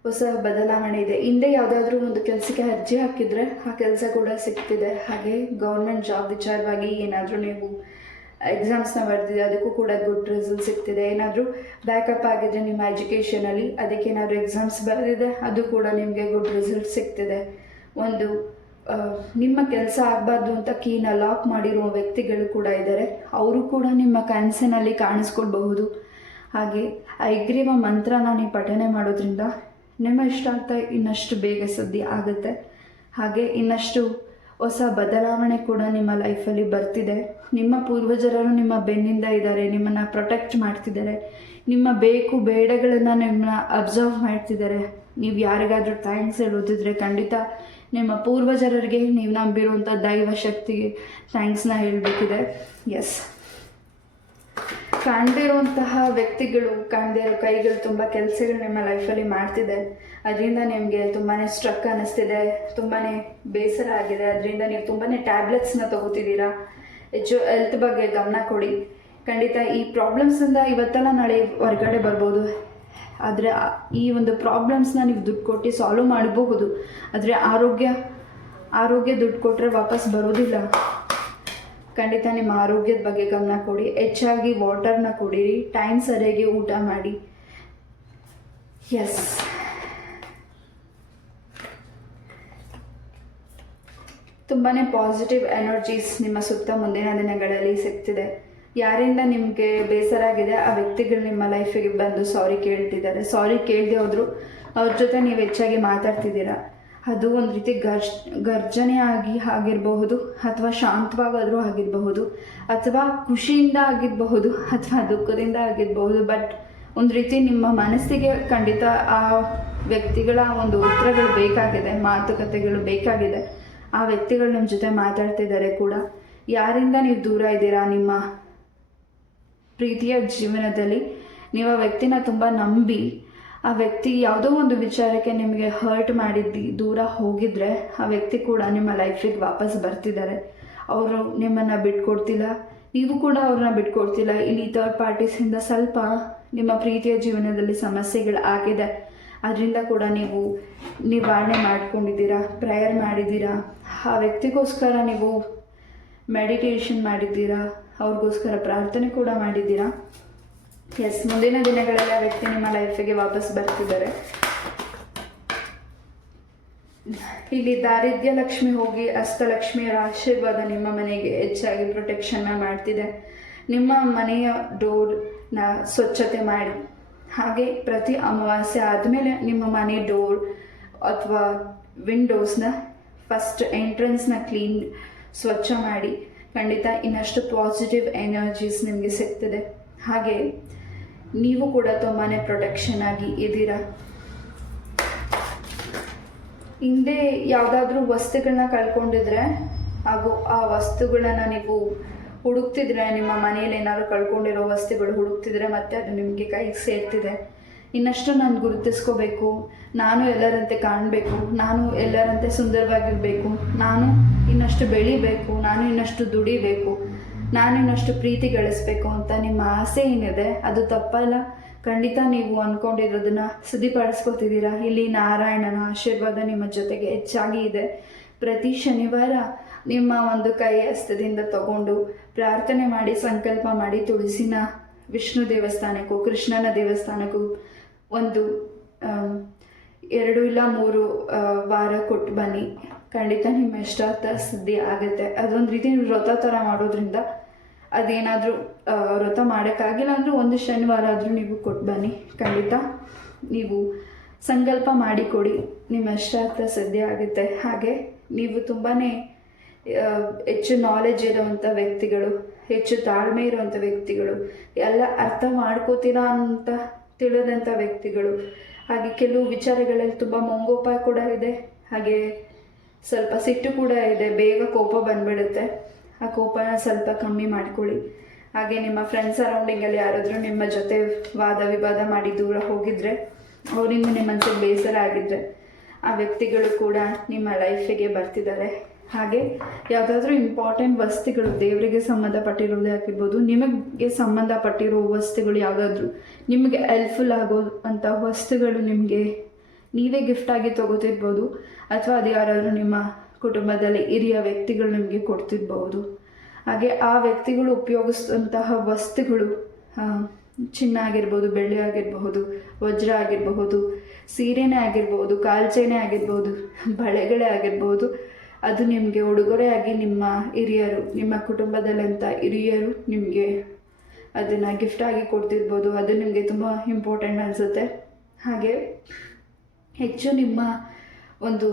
ಹೊಸ ಬದಲಾವಣೆ ಇದೆ. ಹಿಂದೆ ಯಾವುದಾದ್ರೂ ಒಂದು ಕೆಲಸಕ್ಕೆ ಅರ್ಜಿ ಹಾಕಿದರೆ ಆ ಕೆಲಸ ಕೂಡ ಸಿಗ್ತಿದೆ. ಹಾಗೆ ಗೌರ್ಮೆಂಟ್ ಜಾಬ್ ವಿಚಾರವಾಗಿ ಏನಾದರೂ ನೀವು ಎಕ್ಸಾಮ್ಸ್ನ ಬರೆದಿದೆ, ಅದಕ್ಕೂ ಕೂಡ ಗುಡ್ ರಿಸಲ್ಟ್ ಸಿಗ್ತಿದೆ. ಏನಾದರೂ ಬ್ಯಾಕಪ್ ಆಗಿದ್ರೆ ನಿಮ್ಮ ಎಜುಕೇಷನಲ್ಲಿ, ಅದಕ್ಕೇನಾದರೂ ಎಕ್ಸಾಮ್ಸ್ ಬರೆದಿದೆ, ಅದು ಕೂಡ ನಿಮಗೆ ಗುಡ್ ರಿಸಲ್ಟ್ ಸಿಗ್ತಿದೆ. ಒಂದು ನಿಮ್ಮ ಕೆಲಸ ಆಗಬಾರ್ದು ಅಂತ ಕೀನ ಲಾಕ್ ಮಾಡಿರುವ ವ್ಯಕ್ತಿಗಳು ಕೂಡ ಇದ್ದಾರೆ, ಅವರು ಕೂಡ ನಿಮ್ಮ ಕನಸಿನಲ್ಲಿ ಕಾಣಿಸ್ಕೊಳ್ಬಹುದು. ಹಾಗೆ ಐಗ್ರೀವ ಮಂತ್ರನ ನೀವು ಪಠನೆ ಮಾಡೋದ್ರಿಂದ ನಿಮ್ಮ ಇಷ್ಟಾರ್ಥ ಇನ್ನಷ್ಟು ಬೇಗ ಸುದ್ದಿ ಆಗುತ್ತೆ. ಹಾಗೆ ಇನ್ನಷ್ಟು ಹೊಸ ಬದಲಾವಣೆ ಕೂಡ ನಿಮ್ಮ ಲೈಫಲ್ಲಿ ಬರ್ತಿದೆ. ನಿಮ್ಮ ಪೂರ್ವಜರರು ನಿಮ್ಮ ಬೆನ್ನಿಂದ ಇದ್ದಾರೆ, ನಿಮ್ಮನ್ನು ಪ್ರೊಟೆಕ್ಟ್ ಮಾಡ್ತಿದ್ದಾರೆ, ನಿಮ್ಮ ಬೇಕು ಬೇಡಗಳನ್ನು ನಿಮ್ಮನ್ನ ಅಬ್ಸರ್ವ್ ಮಾಡ್ತಿದ್ದಾರೆ. ನೀವು ಯಾರಿಗಾದರೂ ಥ್ಯಾಂಕ್ಸ್ ಹೇಳೋದಿದ್ರೆ ಖಂಡಿತ ನಿಮ್ಮ ಪೂರ್ವಜರಿಗೆ, ನೀವು ನಂಬಿರುವಂಥ ದೈವ ಶಕ್ತಿಗೆ ಥ್ಯಾಂಕ್ಸ್ನ ಹೇಳಬೇಕಿದೆ. ಎಸ್, ಕಾಣದೇ ಇರುವಂತಹ ವ್ಯಕ್ತಿಗಳು, ಕಾಣದೇ ಇರೋ ಕೈಗಳು ತುಂಬ ಕೆಲಸಗಳು ನಿಮ್ಮ ಲೈಫಲ್ಲಿ ಮಾಡ್ತಿದೆ. ಅದರಿಂದ ನಿಮಗೆ ತುಂಬಾ ಸ್ಟ್ರಕ್ ಅನ್ನಿಸ್ತಿದೆ, ತುಂಬಾ ಬೇಸರ ಆಗಿದೆ. ಅದರಿಂದ ನೀವು ತುಂಬಾ ಟ್ಯಾಬ್ಲೆಟ್ಸ್ನ ತಗೋತಿದ್ದೀರಾ. ಹೆಲ್ತ್ ಬಗ್ಗೆ ಗಮನ ಕೊಡಿ. ಖಂಡಿತ ಈ ಪ್ರಾಬ್ಲಮ್ಸಿಂದ ಇವತ್ತೆಲ್ಲ ನಾಳೆ ಹೊರಗಡೆ ಬರ್ಬೋದು. ಆದರೆ ಈ ಒಂದು ಪ್ರಾಬ್ಲಮ್ಸ್ನ ನೀವು ದುಡ್ಡು ಕೊಟ್ಟು ಸಾಲ್ವ್ ಮಾಡಬಹುದು. ಆದರೆ ಆರೋಗ್ಯ ದುಡ್ಡು ಕೊಟ್ಟರೆ ವಾಪಸ್ ಬರೋದಿಲ್ಲ. ಖಂಡಿತ ನಿಮ್ಮ ಆರೋಗ್ಯದ ಬಗ್ಗೆ ಗಮನ ಕೊಡಿ. ಹೆಚ್ಚಾಗಿ ವಾಟರ್ನ ಕುಡೀರಿ, ಟೈಮ್ ಸರಿಯಾಗಿ ಊಟ ಮಾಡಿ. ಎಸ್, ತುಂಬಾ ಪಾಸಿಟಿವ್ ಎನರ್ಜೀಸ್ ನಿಮ್ಮ ಸುತ್ತ ಮುಂದಿನ ದಿನಗಳಲ್ಲಿ ಸಿಗ್ತಿದೆ. ಯಾರಿಂದ ನಿಮಗೆ ಬೇಸರ ಆಗಿದೆ ಆ ವ್ಯಕ್ತಿಗಳು ನಿಮ್ಮ ಲೈಫಿಗೆ ಬಂದು ಸಾರಿ ಕೇಳ್ತಿದ್ದಾರೆ. ಸಾರಿ ಕೇಳದೆ ಹೋದ್ರು ಅವ್ರ ಜೊತೆ ನೀವು ಹೆಚ್ಚಾಗಿ ಮಾತಾಡ್ತಿದ್ದೀರಾ. ಅದು ಒಂದು ರೀತಿ ಗರ್ಜನೆ ಆಗಿರಬಹುದು, ಅಥವಾ ಶಾಂತವಾಗಾದರೂ ಆಗಿರಬಹುದು, ಅಥವಾ ಖುಷಿಯಿಂದ ಆಗಿರಬಹುದು, ಅಥವಾ ದುಃಖದಿಂದ ಆಗಿರಬಹುದು. ಬಟ್ ಒಂದು ರೀತಿ ನಿಮ್ಮ ಮನಸ್ಸಿಗೆ ಖಂಡಿತ ಆ ವ್ಯಕ್ತಿಗಳ ಒಂದು ಉತ್ತರಗಳು ಬೇಕಾಗಿದೆ, ಮಾತುಕತೆಗಳು ಬೇಕಾಗಿದೆ. ಆ ವ್ಯಕ್ತಿಗಳು ನಿಮ್ಮ ಜೊತೆ ಮಾತಾಡ್ತಿದ್ದಾರೆ ಕೂಡ. ಯಾರಿಂದ ನೀವು ದೂರ ಇದ್ದೀರಾ ನಿಮ್ಮ ಪ್ರೀತಿಯ ಜೀವನದಲ್ಲಿ, ನೀವು ಆ ವ್ಯಕ್ತಿನ ತುಂಬ ನಂಬಿ ಆ ವ್ಯಕ್ತಿ ಯಾವುದೋ ಒಂದು ವಿಚಾರಕ್ಕೆ ನಿಮಗೆ ಹರ್ಟ್ ಮಾಡಿದ್ದು ದೂರ ಹೋಗಿದ್ರೆ ಆ ವ್ಯಕ್ತಿ ಕೂಡ ನಿಮ್ಮ ಲೈಫಿಗೆ ವಾಪಸ್ ಬರ್ತಿದ್ದಾರೆ. ಅವರು ನಿಮ್ಮನ್ನು ಬಿಟ್ಕೊಡ್ತಿಲ್ಲ, ನೀವು ಕೂಡ ಅವ್ರನ್ನ ಬಿಟ್ಕೊಡ್ತಿಲ್ಲ. ಇಲ್ಲಿ ಥರ್ಡ್ ಪಾರ್ಟೀಸಿಂದ ಸ್ವಲ್ಪ ನಿಮ್ಮ ಪ್ರೀತಿಯ ಜೀವನದಲ್ಲಿ ಸಮಸ್ಯೆಗಳು ಆಗಿದೆ. ಅದರಿಂದ ಕೂಡ ನೀವು ನಿವಾರಣೆ ಮಾಡ್ಕೊಂಡಿದ್ದೀರಾ, ಪ್ರೇಯರ್ ಮಾಡಿದ್ದೀರಾ, ಆ ವ್ಯಕ್ತಿಗೋಸ್ಕರ ನೀವು ಮೆಡಿಟೇಷನ್ ಮಾಡಿದ್ದೀರಾ, ಅವ್ರಿಗೋಸ್ಕರ ಪ್ರಾರ್ಥನೆ ಕೂಡ ಮಾಡಿದ್ದೀರಾ. ಎಸ್, ಮುಂದಿನ ದಿನಗಳಲ್ಲಿ ಆ ವ್ಯಕ್ತಿ ನಿಮ್ಮ ಲೈಫಿಗೆ ವಾಪಸ್ ಬರ್ತಿದ್ದಾರೆ. ಇಲ್ಲಿ ದಾರಿದ್ರ್ಯ ಲಕ್ಷ್ಮಿ ಹೋಗಿ ಅಷ್ಟಲಕ್ಷ್ಮಿಯರ ಆಶೀರ್ವಾದ ನಿಮ್ಮ ಮನೆಗೆ ಹೆಚ್ಚಾಗಿ ಪ್ರೊಟೆಕ್ಷನ್ನ ಮಾಡ್ತಿದೆ. ನಿಮ್ಮ ಮನೆಯ ಡೋರ್ನ ಸ್ವಚ್ಛತೆ ಮಾಡಿ. ಹಾಗೆ ಪ್ರತಿ ಅಮಾವಾಸ್ಯೆ ಆದಮೇಲೆ ನಿಮ್ಮ ಮನೆ ಡೋರ್ ಅಥವಾ ವಿಂಡೋಸ್ನ ಫಸ್ಟ್ ಎಂಟ್ರೆನ್ಸ್ನ ಕ್ಲೀನ್ ಸ್ವಚ್ಛ ಮಾಡಿ. ಖಂಡಿತ ಇನ್ನಷ್ಟು ಪಾಸಿಟಿವ್ ಎನರ್ಜೀಸ್ ನಿಮಗೆ ಸಿಗ್ತದೆ. ಹಾಗೆ ನೀವು ಕೂಡ ತುಂಬಾ ಪ್ರೊಟೆಕ್ಷನ್ ಆಗಿ ಇದ್ದೀರಾ. ಹಿಂದೆ ಯಾವುದಾದ್ರೂ ವಸ್ತುಗಳನ್ನ ಕಳ್ಕೊಂಡಿದ್ರೆ ಹಾಗೂ ಆ ವಸ್ತುಗಳನ್ನ ನೀವು ಹುಡುಕ್ತಿದ್ರೆ, ನಿಮ್ಮ ಮನೆಯಲ್ಲಿ ಏನಾದರೂ ಕಳ್ಕೊಂಡಿರೋ ವಸ್ತುಗಳು ಹುಡುಕ್ತಿದ್ರೆ ಮತ್ತೆ ಅದು ನಿಮಗೆ ಕೈಗೆ ಸೇರ್ತಿದೆ. ಇನ್ನಷ್ಟು ನಾನು ಗುರುತಿಸ್ಕೋಬೇಕು, ನಾನು ಎಲ್ಲರಂತೆ ಕಾಣಬೇಕು, ನಾನು ಎಲ್ಲರಂತೆ ಸುಂದರವಾಗಿರಬೇಕು, ನಾನು ಇನ್ನಷ್ಟು ಬೆಳಿಬೇಕು, ನಾನು ಇನ್ನಷ್ಟು ದುಡಿಬೇಕು, ನಾನು ಇನ್ನಷ್ಟು ಪ್ರೀತಿ ಗಳಿಸ್ಬೇಕು ಅಂತ ನಿಮ್ಮ ಆಸೆ ಏನಿದೆ ಅದು ತಪ್ಪಲ್ಲ. ಖಂಡಿತ ನೀವು ಅಂದ್ಕೊಂಡಿರೋದನ್ನ ಸಿದ್ಧಿಪಡಿಸ್ಕೊತಿದ್ದೀರಾ. ಇಲ್ಲಿ ನಾರಾಯಣನ ಆಶೀರ್ವಾದ ನಿಮ್ಮ ಜೊತೆಗೆ ಹೆಚ್ಚಾಗಿ ಇದೆ. ಪ್ರತಿ ಶನಿವಾರ ನಿಮ್ಮ ಒಂದು ಕೈ ಹಸ್ತದಿಂದ ತಗೊಂಡು ಪ್ರಾರ್ಥನೆ ಮಾಡಿ, ಸಂಕಲ್ಪ ಮಾಡಿ, ತುಳಸಿನ ವಿಷ್ಣು ದೇವಸ್ಥಾನಕ್ಕೂ ಕೃಷ್ಣನ ದೇವಸ್ಥಾನಕ್ಕೂ ಒಂದು 2 ಇಲ್ಲ 3 ವಾರ ಕೊಟ್ಟು ಬನ್ನಿ. ಖಂಡಿತ ನಿಮ್ಮ ಇಷ್ಟಾರ್ಥ ಸಿದ್ಧಿ ಆಗುತ್ತೆ. ಅದೊಂದು ರೀತಿ ವ್ರತ ಥರ ಮಾಡೋದ್ರಿಂದ, ಅದೇನಾದರೂ ವ್ರತ ಮಾಡೋಕ್ಕಾಗಿಲ್ಲ ಅಂದರೆ ಒಂದು ಶನಿವಾರ ಆದರೂ ನೀವು ಕೊಟ್ಟು ಬನ್ನಿ. ಖಂಡಿತ ನೀವು ಸಂಕಲ್ಪ ಮಾಡಿಕೊಡಿ, ನಿಮ್ಮ ಇಷ್ಟಾರ್ಥ ಸಿದ್ಧಿ ಆಗುತ್ತೆ. ಹಾಗೆ ನೀವು ತುಂಬಾ ಹೆಚ್ಚು ನಾಲೆಜ್ ಇರುವಂಥ ವ್ಯಕ್ತಿಗಳು, ಹೆಚ್ಚು ತಾಳ್ಮೆ ಇರುವಂಥ ವ್ಯಕ್ತಿಗಳು, ಎಲ್ಲ ಅರ್ಥ ಮಾಡ್ಕೋತೀರಾ ಅಂತ ತಿಳಿದಂಥ ವ್ಯಕ್ತಿಗಳು. ಹಾಗೆ ಕೆಲವು ವಿಚಾರಗಳಲ್ಲಿ ತುಂಬ ಮುಂಗೋಪ ಕೂಡ ಇದೆ, ಹಾಗೆ ಸ್ವಲ್ಪ ಸಿಟ್ಟು ಕೂಡ ಇದೆ, ಬೇಗ ಕೋಪ ಬಂದ್ಬಿಡುತ್ತೆ. ಆ ಕೋಪನ ಸ್ವಲ್ಪ ಕಮ್ಮಿ ಮಾಡ್ಕೊಳ್ಳಿ. ಹಾಗೆ ನಿಮ್ಮ ಫ್ರೆಂಡ್ಸ್ ಸರೌಂಡಿಂಗಲ್ಲಿ ಯಾರಾದರೂ ನಿಮ್ಮ ಜೊತೆ ವಾದ ವಿವಾದ ಮಾಡಿ ದೂರ ಹೋಗಿದ್ರೆ, ಅವರಿಂದ ನಿಮ್ಮ ಮನಸ್ಸಿಗೆ ಬೇಸರ ಆಗಿದ್ರೆ, ಆ ವ್ಯಕ್ತಿಗಳು ಕೂಡ ನಿಮ್ಮ ಲೈಫಿಗೆ ಬರ್ತಿದ್ದಾರೆ. ಹಾಗೆ ಯಾವುದಾದ್ರೂ ಇಂಪಾರ್ಟೆಂಟ್ ವಸ್ತುಗಳು, ದೇವರಿಗೆ ಸಂಬಂಧಪಟ್ಟಿರೋದೇ ಆಗಿರ್ಬೋದು, ನಿಮಗೆ ಸಂಬಂಧಪಟ್ಟಿರೋ ವಸ್ತುಗಳು ಯಾವುದಾದ್ರೂ ನಿಮಗೆ ಹೆಲ್ಪ್ಫುಲ್ ಆಗೋ ಅಂಥ ವಸ್ತುಗಳು ನಿಮಗೆ ನೀವೇ ಗಿಫ್ಟಾಗಿ ತೊಗೋತಿರ್ಬೋದು, ಅಥವಾ ಅದು ಯಾರಾದರೂ ನಿಮ್ಮ ಕುಟುಂಬದಲ್ಲಿ ಹಿರಿಯ ವ್ಯಕ್ತಿಗಳು ನಿಮಗೆ ಕೊಡ್ತಿರ್ಬೋದು. ಹಾಗೆ ಆ ವ್ಯಕ್ತಿಗಳು ಉಪಯೋಗಿಸಿದಂತಹ ವಸ್ತುಗಳು ಚಿನ್ನ ಆಗಿರ್ಬೋದು, ಬೆಳ್ಳಿ ಆಗಿರಬಹುದು, ವಜ್ರ ಆಗಿರಬಹುದು, ಸೀರೆನೇ ಆಗಿರ್ಬೋದು, ಕಾಲ್ಚೆನೇ ಆಗಿರ್ಬೋದು, ಬಳೆಗಳೇ ಆಗಿರ್ಬೋದು, ಅದು ನಿಮಗೆ ಉಡುಗೊರೆಯಾಗಿ ನಿಮ್ಮ ಹಿರಿಯರು, ನಿಮ್ಮ ಕುಟುಂಬದಲ್ಲಂಥ ಹಿರಿಯರು ನಿಮಗೆ ಅದನ್ನು ಗಿಫ್ಟಾಗಿ ಕೊಡ್ತಿರ್ಬೋದು. ಅದು ನಿಮಗೆ ತುಂಬ ಇಂಪಾರ್ಟೆಂಟ್ ಅನಿಸುತ್ತೆ. ಹಾಗೆ ಹೆಚ್ಚು ನಿಮ್ಮ ಒಂದು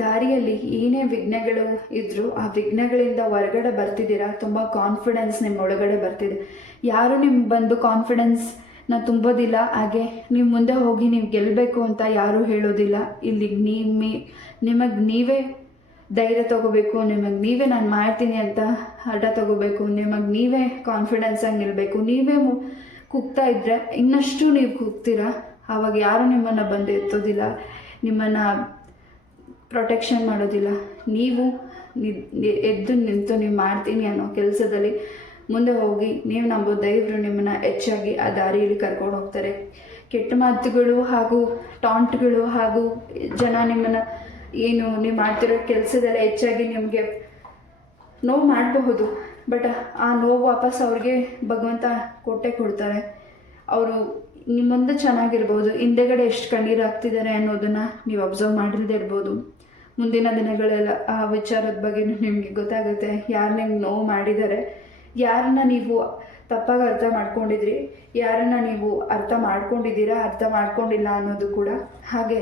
ದಾರಿಯಲ್ಲಿ ಏನೇ ವಿಘ್ನಗಳು ಇದ್ದರೂ ಆ ವಿಘ್ನಗಳಿಂದ ಹೊರಗಡೆ ಬರ್ತಿದ್ದೀರಾ. ತುಂಬ ಕಾನ್ಫಿಡೆನ್ಸ್ ನಿಮ್ಮ ಒಳಗಡೆ ಬರ್ತಿದೆ. ಯಾರು ನಿಮ್ಗೆ ಬಂದು ಕಾನ್ಫಿಡೆನ್ಸ್ನ ತುಂಬೋದಿಲ್ಲ. ಹಾಗೆ ನೀವು ಮುಂದೆ ಹೋಗಿ ನೀವು ಗೆಲ್ಲಬೇಕು ಅಂತ ಯಾರೂ ಹೇಳೋದಿಲ್ಲ. ಇಲ್ಲಿ ನಿಮಗೆ ನೀವೇ ಧೈರ್ಯ ತಗೋಬೇಕು, ನಿಮಗೆ ನೀವೇ ನಾನು ಮಾಡ್ತೀನಿ ಅಂತ ಹಠ ತಗೋಬೇಕು, ನಿಮಗೆ ನೀವೇ ಕಾನ್ಫಿಡೆನ್ಸಾಗಿ ನಿಲ್ಲಬೇಕು. ನೀವೇ ಕೂಗ್ತಾ ಇದ್ದರೆ ಇನ್ನಷ್ಟು ನೀವು ಕೂಗ್ತೀರಾ. ಆವಾಗ ಯಾರು ನಿಮ್ಮನ್ನು ಬಂದು ಎತ್ತೋದಿಲ್ಲ, ನಿಮ್ಮನ್ನು ಪ್ರೊಟೆಕ್ಷನ್ ಮಾಡೋದಿಲ್ಲ. ನೀವು ಎದ್ದು ನಿಂತು ನೀವು ಮಾಡ್ತೀನಿ ಅನ್ನೋ ಕೆಲಸದಲ್ಲಿ ಮುಂದೆ ಹೋಗಿ ನೀವು ನಂಬೋ ದೇವರು ನಿಮ್ಮನ್ನು ಹೆಚ್ಚಾಗಿ ಆ ದಾರಿಯಲ್ಲಿ ಕರ್ಕೊಂಡು ಹೋಗ್ತಾರೆ. ಕೆಟ್ಟ ಮಾತುಗಳು ಹಾಗೂ ಟಾಂಟ್ಗಳು ಹಾಗೂ ಜನ ನಿಮ್ಮನ್ನು ಏನು ನೀವು ಮಾಡ್ತಿರೋ ಕೆಲಸದಲ್ಲ ಹೆಚ್ಚಾಗಿ ನಿಮಗೆ ನೋವು ಮಾಡಬಹುದು. ಬಟ್ ಆ ನೋವು ವಾಪಸ್ ಅವ್ರಿಗೆ ಭಗವಂತ ಕೊಡ್ತಾರೆ. ಅವರು ನಿಮ್ಮ ಮುಂದೆ ಚೆನ್ನಾಗಿರ್ಬೋದು, ಹಿಂದೆಗಡೆ ಎಷ್ಟು ಕಣ್ಣೀರು ಹಾಕ್ತಿದ್ದಾರೆ ಅನ್ನೋದನ್ನು ನೀವು ಅಬ್ಸರ್ವ್ ಮಾಡಿರದೇ ಇರ್ಬೋದು. ಮುಂದಿನ ದಿನಗಳೆಲ್ಲ ಆ ವಿಚಾರದ ಬಗ್ಗೆ ನಿಮಗೆ ಗೊತ್ತಾಗುತ್ತೆ. ಯಾರು ನಿಮ್ಗೆ ನೋವು ಮಾಡಿದ್ದಾರೆ, ಯಾರನ್ನ ನೀವು ತಪ್ಪಾಗಿ ಅರ್ಥ ಮಾಡ್ಕೊಂಡಿದ್ರಿ, ಯಾರನ್ನ ನೀವು ಅರ್ಥ ಮಾಡ್ಕೊಂಡಿದ್ದೀರಾ, ಅರ್ಥ ಮಾಡ್ಕೊಂಡಿಲ್ಲ ಅನ್ನೋದು ಕೂಡ. ಹಾಗೆ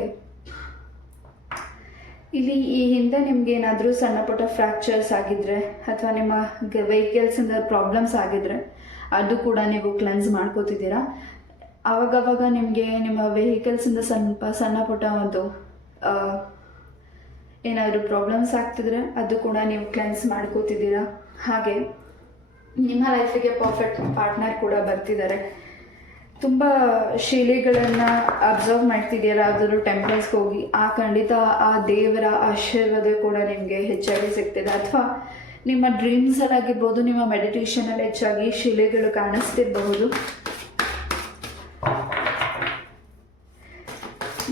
ಇಲ್ಲಿ ಈ ಹಿಂದೆ ನಿಮ್ಗೆ ಏನಾದರೂ ಸಣ್ಣ ಪುಟ್ಟ ಫ್ರ್ಯಾಕ್ಚರ್ಸ್ ಆಗಿದ್ರೆ ಅಥವಾ ನಿಮ್ಮ ವೆಹಿಕಲ್ಸಿಂದ ಪ್ರಾಬ್ಲಮ್ಸ್ ಆಗಿದ್ರೆ ಅದು ಕೂಡ ನೀವು ಕ್ಲೆನ್ಸ್ ಮಾಡ್ಕೋತಿದ್ದೀರಾ. ಆವಾಗವಾಗ ನಿಮಗೆ ನಿಮ್ಮ ವೆಹಿಕಲ್ಸಿಂದ ಸಣ್ಣ ಪುಟ್ಟ ಒಂದು ಏನಾದರೂ ಪ್ರಾಬ್ಲಮ್ಸ್ ಆಗ್ತಿದ್ರೆ ಅದು ಕೂಡ ನೀವು ಕ್ಲೆನ್ಸ್ ಮಾಡ್ಕೋತಿದ್ದೀರಾ. ಹಾಗೆ ನಿಮ್ಮ ಲೈಫಿಗೆ ಪರ್ಫೆಕ್ಟ್ ಪಾರ್ಟ್ನರ್ ಕೂಡ ಬರ್ತಿದ್ದಾರೆ. ತುಂಬ ಶಿಲೆಗಳನ್ನು ಅಬ್ಸರ್ವ್ ಮಾಡ್ತಿದ್ದೀರಾ, ಯಾವ್ದಾದ್ರು ಟೆಂಪಲ್ಸ್ಗೆ ಹೋಗಿ ಖಂಡಿತ ಆ ದೇವರ ಆಶೀರ್ವಾದ ಕೂಡ ನಿಮಗೆ ಹೆಚ್ಚಾಗಿ ಸಿಗ್ತಿದೆ. ಅಥವಾ ನಿಮ್ಮ ಡ್ರೀಮ್ಸಲ್ಲಾಗಿರ್ಬೋದು, ನಿಮ್ಮ ಮೆಡಿಟೇಷನಲ್ಲಿ ಹೆಚ್ಚಾಗಿ ಶಿಲೆಗಳು ಕಾಣಿಸ್ತಿರಬಹುದು.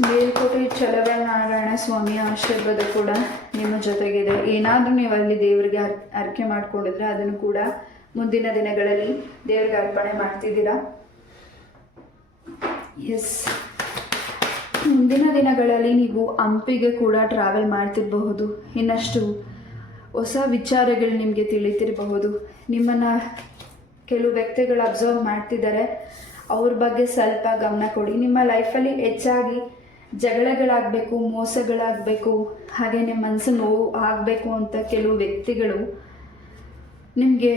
ಮೇಲ್ಕೋಟೆ ಚಲವನಾರಾಯಣ ಸ್ವಾಮಿಯ ಆಶೀರ್ವಾದ ಕೂಡ ನಿಮ್ಮ ಜೊತೆಗಿದೆ. ಏನಾದರೂ ನೀವು ಅಲ್ಲಿ ದೇವರಿಗೆ ಅರ್ಕೆ ಮಾಡ್ಕೊಂಡಿದ್ರೆ ಅದನ್ನು ಕೂಡ ಮುಂದಿನ ದಿನಗಳಲ್ಲಿ ದೇವರಿಗೆ ಅರ್ಪಣೆ ಮಾಡ್ತಿದ್ದೀರಾ. ಎಸ್, ಮುಂದಿನ ದಿನಗಳಲ್ಲಿ ನೀವು ಹಂಪಿಗೆ ಕೂಡ ಟ್ರಾವೆಲ್ ಮಾಡ್ತಿರಬಹುದು. ಇನ್ನಷ್ಟು ಹೊಸ ವಿಚಾರಗಳು ನಿಮಗೆ ತಿಳಿತಿರಬಹುದು. ನಿಮ್ಮನ್ನು ಕೆಲವು ವ್ಯಕ್ತಿಗಳು ಅಬ್ಸರ್ವ್ ಮಾಡ್ತಿದ್ದಾರೆ, ಅವ್ರ ಬಗ್ಗೆ ಸ್ವಲ್ಪ ಗಮನ ಕೊಡಿ. ನಿಮ್ಮ ಲೈಫಲ್ಲಿ ಹೆಚ್ಚಾಗಿ ಜಗಳಗಳಾಗಬೇಕು, ಮೋಸಗಳಾಗಬೇಕು, ಹಾಗೆ ನಿಮ್ಮ ಮನಸ್ಸು ನೋವು ಆಗಬೇಕು ಅಂತ ಕೆಲವು ವ್ಯಕ್ತಿಗಳು ನಿಮಗೆ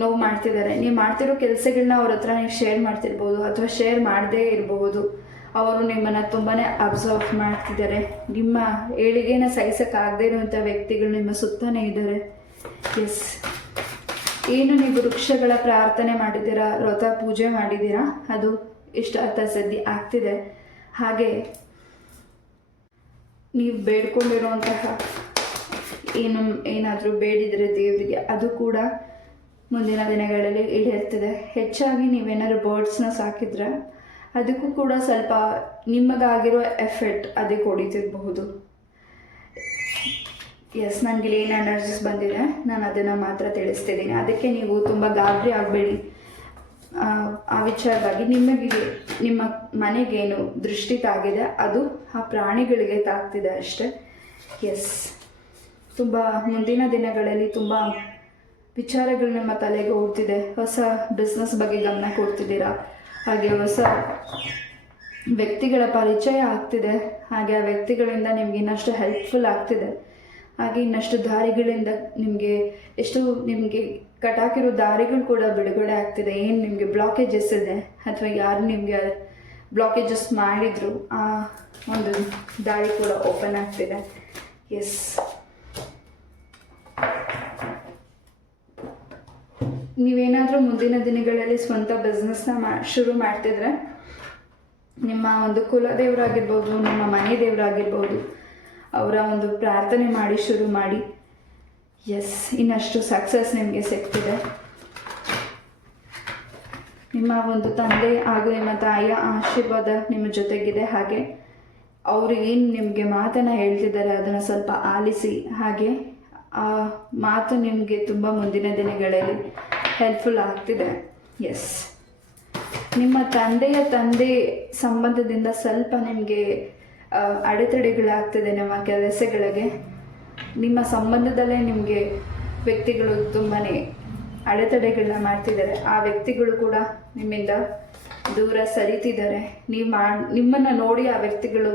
ನೋವು ಮಾಡ್ತಿದ್ದಾರೆ. ನೀವು ಮಾಡ್ತಿರೋ ಕೆಲಸಗಳನ್ನ ಅವ್ರ ಹತ್ರ ನೀವು ಶೇರ್ ಮಾಡ್ತಿರ್ಬೋದು ಅಥವಾ ಶೇರ್ ಮಾಡದೇ ಇರಬಹುದು. ಅವರು ನಿಮ್ಮನ್ನು ತುಂಬಾ ಅಬ್ಸರ್ವ್ ಮಾಡ್ತಿದ್ದಾರೆ. ನಿಮ್ಮ ಏಳಿಗೆನ ಸಹಿಸೋಕ್ಕಾಗದೇ ಇರುವಂಥ ವ್ಯಕ್ತಿಗಳು ನಿಮ್ಮ ಸುತ್ತನೇ ಇದ್ದಾರೆ. ಎಸ್, ಏನು ನೀವು ವೃಕ್ಷಗಳ ಪ್ರಾರ್ಥನೆ ಮಾಡಿದ್ದೀರಾ, ವ್ರತ ಪೂಜೆ ಮಾಡಿದ್ದೀರಾ, ಅದು ಇಷ್ಟಾರ್ಥ ಸಿದ್ಧಿ ಆಗ್ತಿದೆ. ಹಾಗೆ ನೀವು ಬೇಡ್ಕೊಂಡಿರುವಂತಹ ಏನಾದರೂ ಬೇಡಿದರೆ ದೇವರಿಗೆ ಅದು ಕೂಡ ಮುಂದಿನ ದಿನಗಳಲ್ಲಿ ಈಡೇರ್ತದೆ. ಹೆಚ್ಚಾಗಿ ನೀವೇನಾದ್ರು ಬರ್ಡ್ಸ್ನ ಸಾಕಿದ್ರೆ ಅದಕ್ಕೂ ಕೂಡ ಸ್ವಲ್ಪ ನಿಮಗಾಗಿರೋ ಎಫೆಕ್ಟ್ ಅದಕ್ಕೆ ಹೊಡಿತಿರಬಹುದು. ಎಸ್, ನನಗೆ ಏನು ಎನರ್ಜೀಸ್ ಬಂದಿದೆ ನಾನು ಅದನ್ನು ಮಾತ್ರ ತಿಳಿಸ್ತಿದ್ದೀನಿ. ಅದಕ್ಕೆ ನೀವು ತುಂಬ ಗಾಬರಿ ಆಗಬೇಡಿ. ಆ ವಿಚಾರವಾಗಿ ನಿಮ್ಮ ಮನೆಗೇನು ದೃಷ್ಟಿ ತಾಗಿದೆ ಅದು ಆ ಪ್ರಾಣಿಗಳಿಗೆ ತಾಗ್ತಿದೆ ಅಷ್ಟೆ. ಎಸ್, ತುಂಬ ಮುಂದಿನ ದಿನಗಳಲ್ಲಿ ತುಂಬ ವಿಚಾರಗಳು ನಿಮ್ಮ ತಲೆಗೆ ಓಡ್ತಿದೆ. ಹೊಸ ಬಿಸ್ನೆಸ್ ಬಗ್ಗೆ ಗಮನ ಕೊಡ್ತಿದ್ದೀರಾ. ಹಾಗೆ ಹೊಸ ವ್ಯಕ್ತಿಗಳ ಪರಿಚಯ ಆಗ್ತಿದೆ. ಹಾಗೆ ಆ ವ್ಯಕ್ತಿಗಳಿಂದ ನಿಮ್ಗೆ ಇನ್ನಷ್ಟು ಹೆಲ್ಪ್ಫುಲ್ ಆಗ್ತಿದೆ. ಹಾಗೆ ಇನ್ನಷ್ಟು ದಾರಿಗಳಿಂದ ನಿಮಗೆ ಕಟಾಕಿರೋ ದಾರಿಗಳು ಕೂಡ ಬಿಡುಗಡೆ ಆಗ್ತಿದೆ. ಏನು ನಿಮಗೆ ಬ್ಲಾಕೇಜಸ್ ಇದೆ ಅಥವಾ ಯಾರು ನಿಮಗೆ ಬ್ಲಾಕೇಜಸ್ ಮಾಡಿದ್ರು ಆ ಒಂದು ದಾರಿ ಕೂಡ ಓಪನ್ ಆಗ್ತಿದೆ. ಎಸ್, ನೀವೇನಾದರೂ ಮುಂದಿನ ದಿನಗಳಲ್ಲಿ ಸ್ವಂತ ಬಿಸ್ನೆಸ್ನ ಶುರು ಮಾಡ್ತಿದ್ರೆ ನಿಮ್ಮ ಒಂದು ಕುಲದೇವರಾಗಿರ್ಬೋದು, ನಿಮ್ಮ ಮನೆ ದೇವರಾಗಿರ್ಬೋದು, ಅವರ ಒಂದು ಪ್ರಾರ್ಥನೆ ಮಾಡಿ ಶುರು ಮಾಡಿ. ಎಸ್, ಇನ್ನಷ್ಟು ಸಕ್ಸಸ್ ನಿಮಗೆ ಸಿಗ್ತಿದೆ. ನಿಮ್ಮ ಒಂದು ತಂದೆ ಹಾಗೂ ನಿಮ್ಮ ತಾಯಿಯ ಆಶೀರ್ವಾದ ನಿಮ್ಮ ಜೊತೆಗಿದೆ. ಹಾಗೆ ಅವರು ಏನು ನಿಮಗೆ ಮಾತನ್ನು ಹೇಳ್ತಿದ್ದಾರೆ ಅದನ್ನು ಸ್ವಲ್ಪ ಆಲಿಸಿ. ಹಾಗೆ ಆ ಮಾತು ನಿಮಗೆ ತುಂಬ ಮುಂದಿನ ದಿನಗಳಲ್ಲಿ ಹೆಲ್ಪ್ಫುಲ್ ಆಗ್ತಿದೆ. ಎಸ್, ನಿಮ್ಮ ತಂದೆ ಸಂಬಂಧದಿಂದ ಸ್ವಲ್ಪ ನಿಮಗೆ ಅಡೆತಡೆಗಳಾಗ್ತಿದೆ ನಿಮ್ಮ ಕೆಲಸಗಳಿಗೆ. ನಿಮ್ಮ ಸಂಬಂಧದಲ್ಲೇ ನಿಮಗೆ ವ್ಯಕ್ತಿಗಳು ತುಂಬಾ ಅಡೆತಡೆಗಳನ್ನ ಮಾಡ್ತಿದ್ದಾರೆ. ಆ ವ್ಯಕ್ತಿಗಳು ಕೂಡ ನಿಮ್ಮಿಂದ ದೂರ ಸರಿತಿದ್ದಾರೆ. ನಿಮ್ಮನ್ನು ನೋಡಿ ಆ ವ್ಯಕ್ತಿಗಳು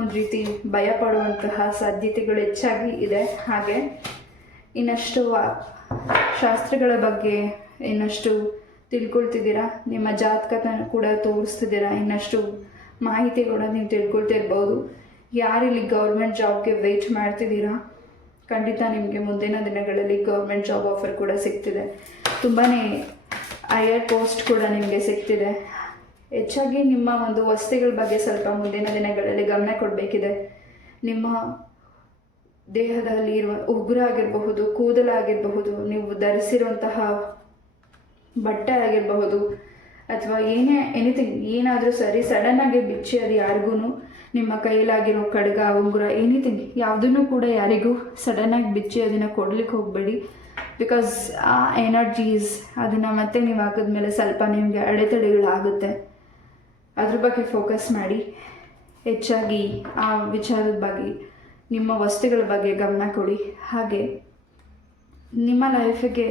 ಒಂದು ರೀತಿ ಭಯ ಪಡುವಂತಹ ಸಾಧ್ಯತೆಗಳು ಹೆಚ್ಚಾಗಿ ಇದೆ. ಹಾಗೆ ಇನ್ನಷ್ಟು ಶಾಸ್ತ್ರಗಳ ಬಗ್ಗೆ ಇನ್ನಷ್ಟು ತಿಳ್ಕೊಳ್ತಿದ್ದೀರಾ. ನಿಮ್ಮ ಜಾತಕನ ಕೂಡ ತೋರಿಸ್ತಿದ್ದೀರಾ. ಇನ್ನಷ್ಟು ಮಾಹಿತಿ ಕೂಡ ನೀವು ತಿಳ್ಕೊಳ್ತಿರ್ಬೋದು. ಯಾರಿಲ್ಲಿ ಗೌರ್ಮೆಂಟ್ ಜಾಬ್ಗೆ ವೆಯ್ಟ್ ಮಾಡ್ತಿದ್ದೀರಾ, ಖಂಡಿತ ನಿಮಗೆ ಮುಂದಿನ ದಿನಗಳಲ್ಲಿ ಗೌರ್ಮೆಂಟ್ ಜಾಬ್ ಆಫರ್ ಕೂಡ ಸಿಗ್ತಿದೆ. ತುಂಬಾ ಹೈಯರ್ ಪೋಸ್ಟ್ ಕೂಡ ನಿಮಗೆ ಸಿಗ್ತಿದೆ. ಹೆಚ್ಚಾಗಿ ನಿಮ್ಮ ಒಂದು ವಸ್ತುಗಳ ಬಗ್ಗೆ ಸ್ವಲ್ಪ ಮುಂದಿನ ದಿನಗಳಲ್ಲಿ ಗಮನ ಕೊಡಬೇಕಿದೆ. ನಿಮ್ಮ ದೇಹದಲ್ಲಿ ಇರುವ ಉಗುರು ಆಗಿರಬಹುದು, ಕೂದಲಾಗಿರಬಹುದು, ನೀವು ಧರಿಸಿರುವಂತಹ ಬಟ್ಟೆ ಆಗಿರಬಹುದು, ಅಥವಾ ಎನಿಥಿಂಗ್ ಏನಾದರೂ ಸರಿ ಸಡನ್ನಾಗಿ ಬಿಚ್ಚಿ ಅದು ಯಾರಿಗೂ ನಿಮ್ಮ ಕೈಲಾಗಿರೋ ಖಡ್ಗ, ಉಂಗುರ, ಎನಿಥಿಂಗ್ ಯಾವುದನ್ನು ಕೂಡ ಯಾರಿಗೂ ಸಡನ್ನಾಗಿ ಬಿಚ್ಚಿ ಅದನ್ನು ಕೊಡ್ಲಿಕ್ಕೆ ಹೋಗಬೇಡಿ. ಬಿಕಾಸ್ ಆ ಎನರ್ಜೀಸ್ ಅದನ್ನು ಮತ್ತೆ ನೀವು ಹಾಕಿದ್ಮೇಲೆ ಸ್ವಲ್ಪ ನಿಮಗೆ ಅಡೆತಡೆಗಳಾಗುತ್ತೆ. ಅದ್ರ ಬಗ್ಗೆ ಫೋಕಸ್ ಮಾಡಿ. ಹೆಚ್ಚಾಗಿ ಆ ವಿಚಾರದ ಬಗ್ಗೆ, ನಿಮ್ಮ ವಸ್ತುಗಳ ಬಗ್ಗೆ ಗಮನ ಕೊಡಿ. ಹಾಗೆ ನಿಮ್ಮ ಲೈಫಿಗೆ,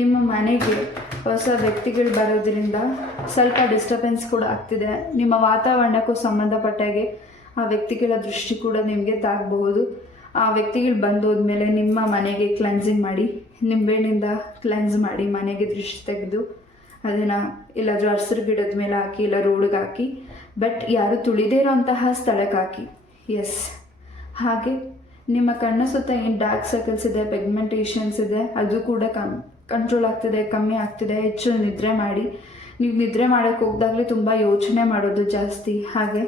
ನಿಮ್ಮ ಮನೆಗೆ ಹೊಸ ವ್ಯಕ್ತಿಗಳು ಬರೋದ್ರಿಂದ ಸ್ವಲ್ಪ ಡಿಸ್ಟರ್ಬೆನ್ಸ್ ಕೂಡ ಆಗ್ತಿದೆ. ನಿಮ್ಮ ವಾತಾವರಣಕ್ಕೂ ಸಂಬಂಧಪಟ್ಟಾಗೆ ಆ ವ್ಯಕ್ತಿಗಳ ದೃಷ್ಟಿ ಕೂಡ ನಿಮಗೆ ತಾಗಬಹುದು. ಆ ವ್ಯಕ್ತಿಗಳು ಬಂದೋದ್ಮೇಲೆ ನಿಮ್ಮ ಮನೆಗೆ ಕ್ಲೆನ್ಸಿಂಗ್ ಮಾಡಿ, ನಿಂಬೆಹಣ್ಣಿಂದ ಕ್ಲೆನ್ಸ್ ಮಾಡಿ ಮನೆಗೆ ದೃಷ್ಟಿ ತೆಗೆದು ಅದನ್ನು ಎಲ್ಲಾದರೂ ಹಸಿರು ಗಿಡದ ಮೇಲೆ ಹಾಕಿ, ಇಲ್ಲ ರೋಡ್ಗೆ ಹಾಕಿ, ಬಟ್ ಯಾರು ತುಳಿದೇ ಇರೋಂತಹ ಸ್ಥಳಕ್ಕೆ ಹಾಕಿ. ಎಸ್, ಹಾಗೆ ನಿಮ್ಮ ಕಣ್ಣು ಸುತ್ತ ಏನು ಡಾರ್ಕ್ ಸರ್ಕಲ್ಸ್ ಇದೆ, ಪಿಗ್ಮೆಂಟೇಷನ್ಸ್ ಇದೆ, ಅದು ಕೂಡ ಕಂಟ್ರೋಲ್ ಆಗ್ತಿದೆ, ಕಮ್ಮಿ ಆಗ್ತಿದೆ. ಹೆಚ್ಚು ನಿದ್ರೆ ಮಾಡಿ. ನೀವು ನಿದ್ರೆ ಮಾಡೋಕ್ಕೆ ಹೋಗ್ದಾಗಲೇ ತುಂಬ ಯೋಚನೆ ಮಾಡೋದು ಜಾಸ್ತಿ. ಹಾಗೆ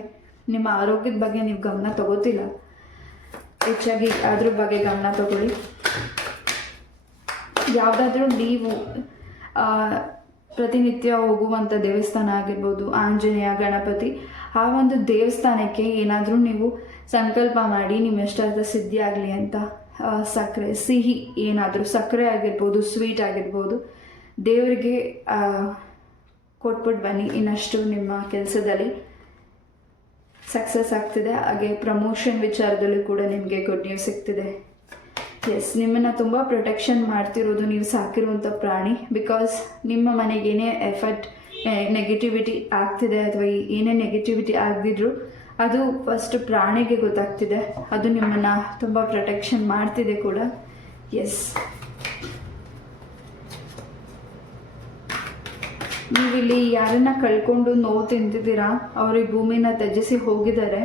ನಿಮ್ಮ ಆರೋಗ್ಯದ ಬಗ್ಗೆ ನೀವು ಗಮನ ತಗೋತಿಲ್ಲ. ಹೆಚ್ಚಾಗಿ ಅದ್ರ ಬಗ್ಗೆ ಗಮನ ತಗೊಳ್ಳಿ. ಯಾವುದಾದ್ರೂ ನೀವು ಪ್ರತಿನಿತ್ಯ ಹೋಗುವಂಥ ದೇವಸ್ಥಾನ ಆಗಿರ್ಬೋದು, ಆಂಜನೇಯ, ಗಣಪತಿ, ಆ ಒಂದು ದೇವಸ್ಥಾನಕ್ಕೆ ಏನಾದರೂ ನೀವು ಸಂಕಲ್ಪ ಮಾಡಿ ನಿಮ್ಮ ಇಷ್ಟಾರ್ಥ ಸಿದ್ಧಿ ಆಗಲಿ ಅಂತ ಸಕ್ಕರೆ, ಸಿಹಿ ಏನಾದರೂ ಸಕ್ಕರೆ ಆಗಿರ್ಬೋದು, ಸ್ವೀಟ್ ಆಗಿರ್ಬೋದು, ದೇವರಿಗೆ ಕೊಟ್ಬಿಟ್ಟು ಬನ್ನಿ. ಇನ್ನಷ್ಟು ನಿಮ್ಮ ಕೆಲಸದಲ್ಲಿ ಸಕ್ಸಸ್ ಆಗ್ತಿದೆ. ಹಾಗೆ ಪ್ರಮೋಷನ್ ವಿಚಾರದಲ್ಲೂ ಕೂಡ ನಿಮಗೆ ಗುಡ್ ನ್ಯೂಸ್ ಸಿಗ್ತಿದೆ. ಎಸ್, ನಿಮ್ಮನ್ನು ತುಂಬ ಪ್ರೊಟೆಕ್ಷನ್ ಮಾಡ್ತಿರೋದು ನೀವು ಸಾಕಿರುವಂಥ ಪ್ರಾಣಿ. ಬಿಕಾಸ್ ನಿಮ್ಮ ಮನೆಗೆ ಏನೇ ನೆಗೆಟಿವಿಟಿ ಆಗ್ತಿದೆ ಅಥವಾ ಏನೇ ನೆಗೆಟಿವಿಟಿ ಆಗದಿದ್ರು ಅದು ಫಸ್ಟ್ ಪ್ರಾಣಿಗೆ ಗೊತ್ತಾಗ್ತಿದೆ. ಅದು ನಿಮ್ಮನ್ನು ತುಂಬ ಪ್ರೊಟೆಕ್ಷನ್ ಮಾಡ್ತಿದೆ ಕೂಡ. ಎಸ್, ನೀವಿಲ್ಲಿ ಯಾರನ್ನ ಕಳ್ಕೊಂಡು ನೋವು ತಿಂತಿದ್ದೀರಾ, ಅವ್ರಿಗೆ ಭೂಮಿನ ತ್ಯಜಿಸಿ ಹೋಗಿದ್ದಾರೆ.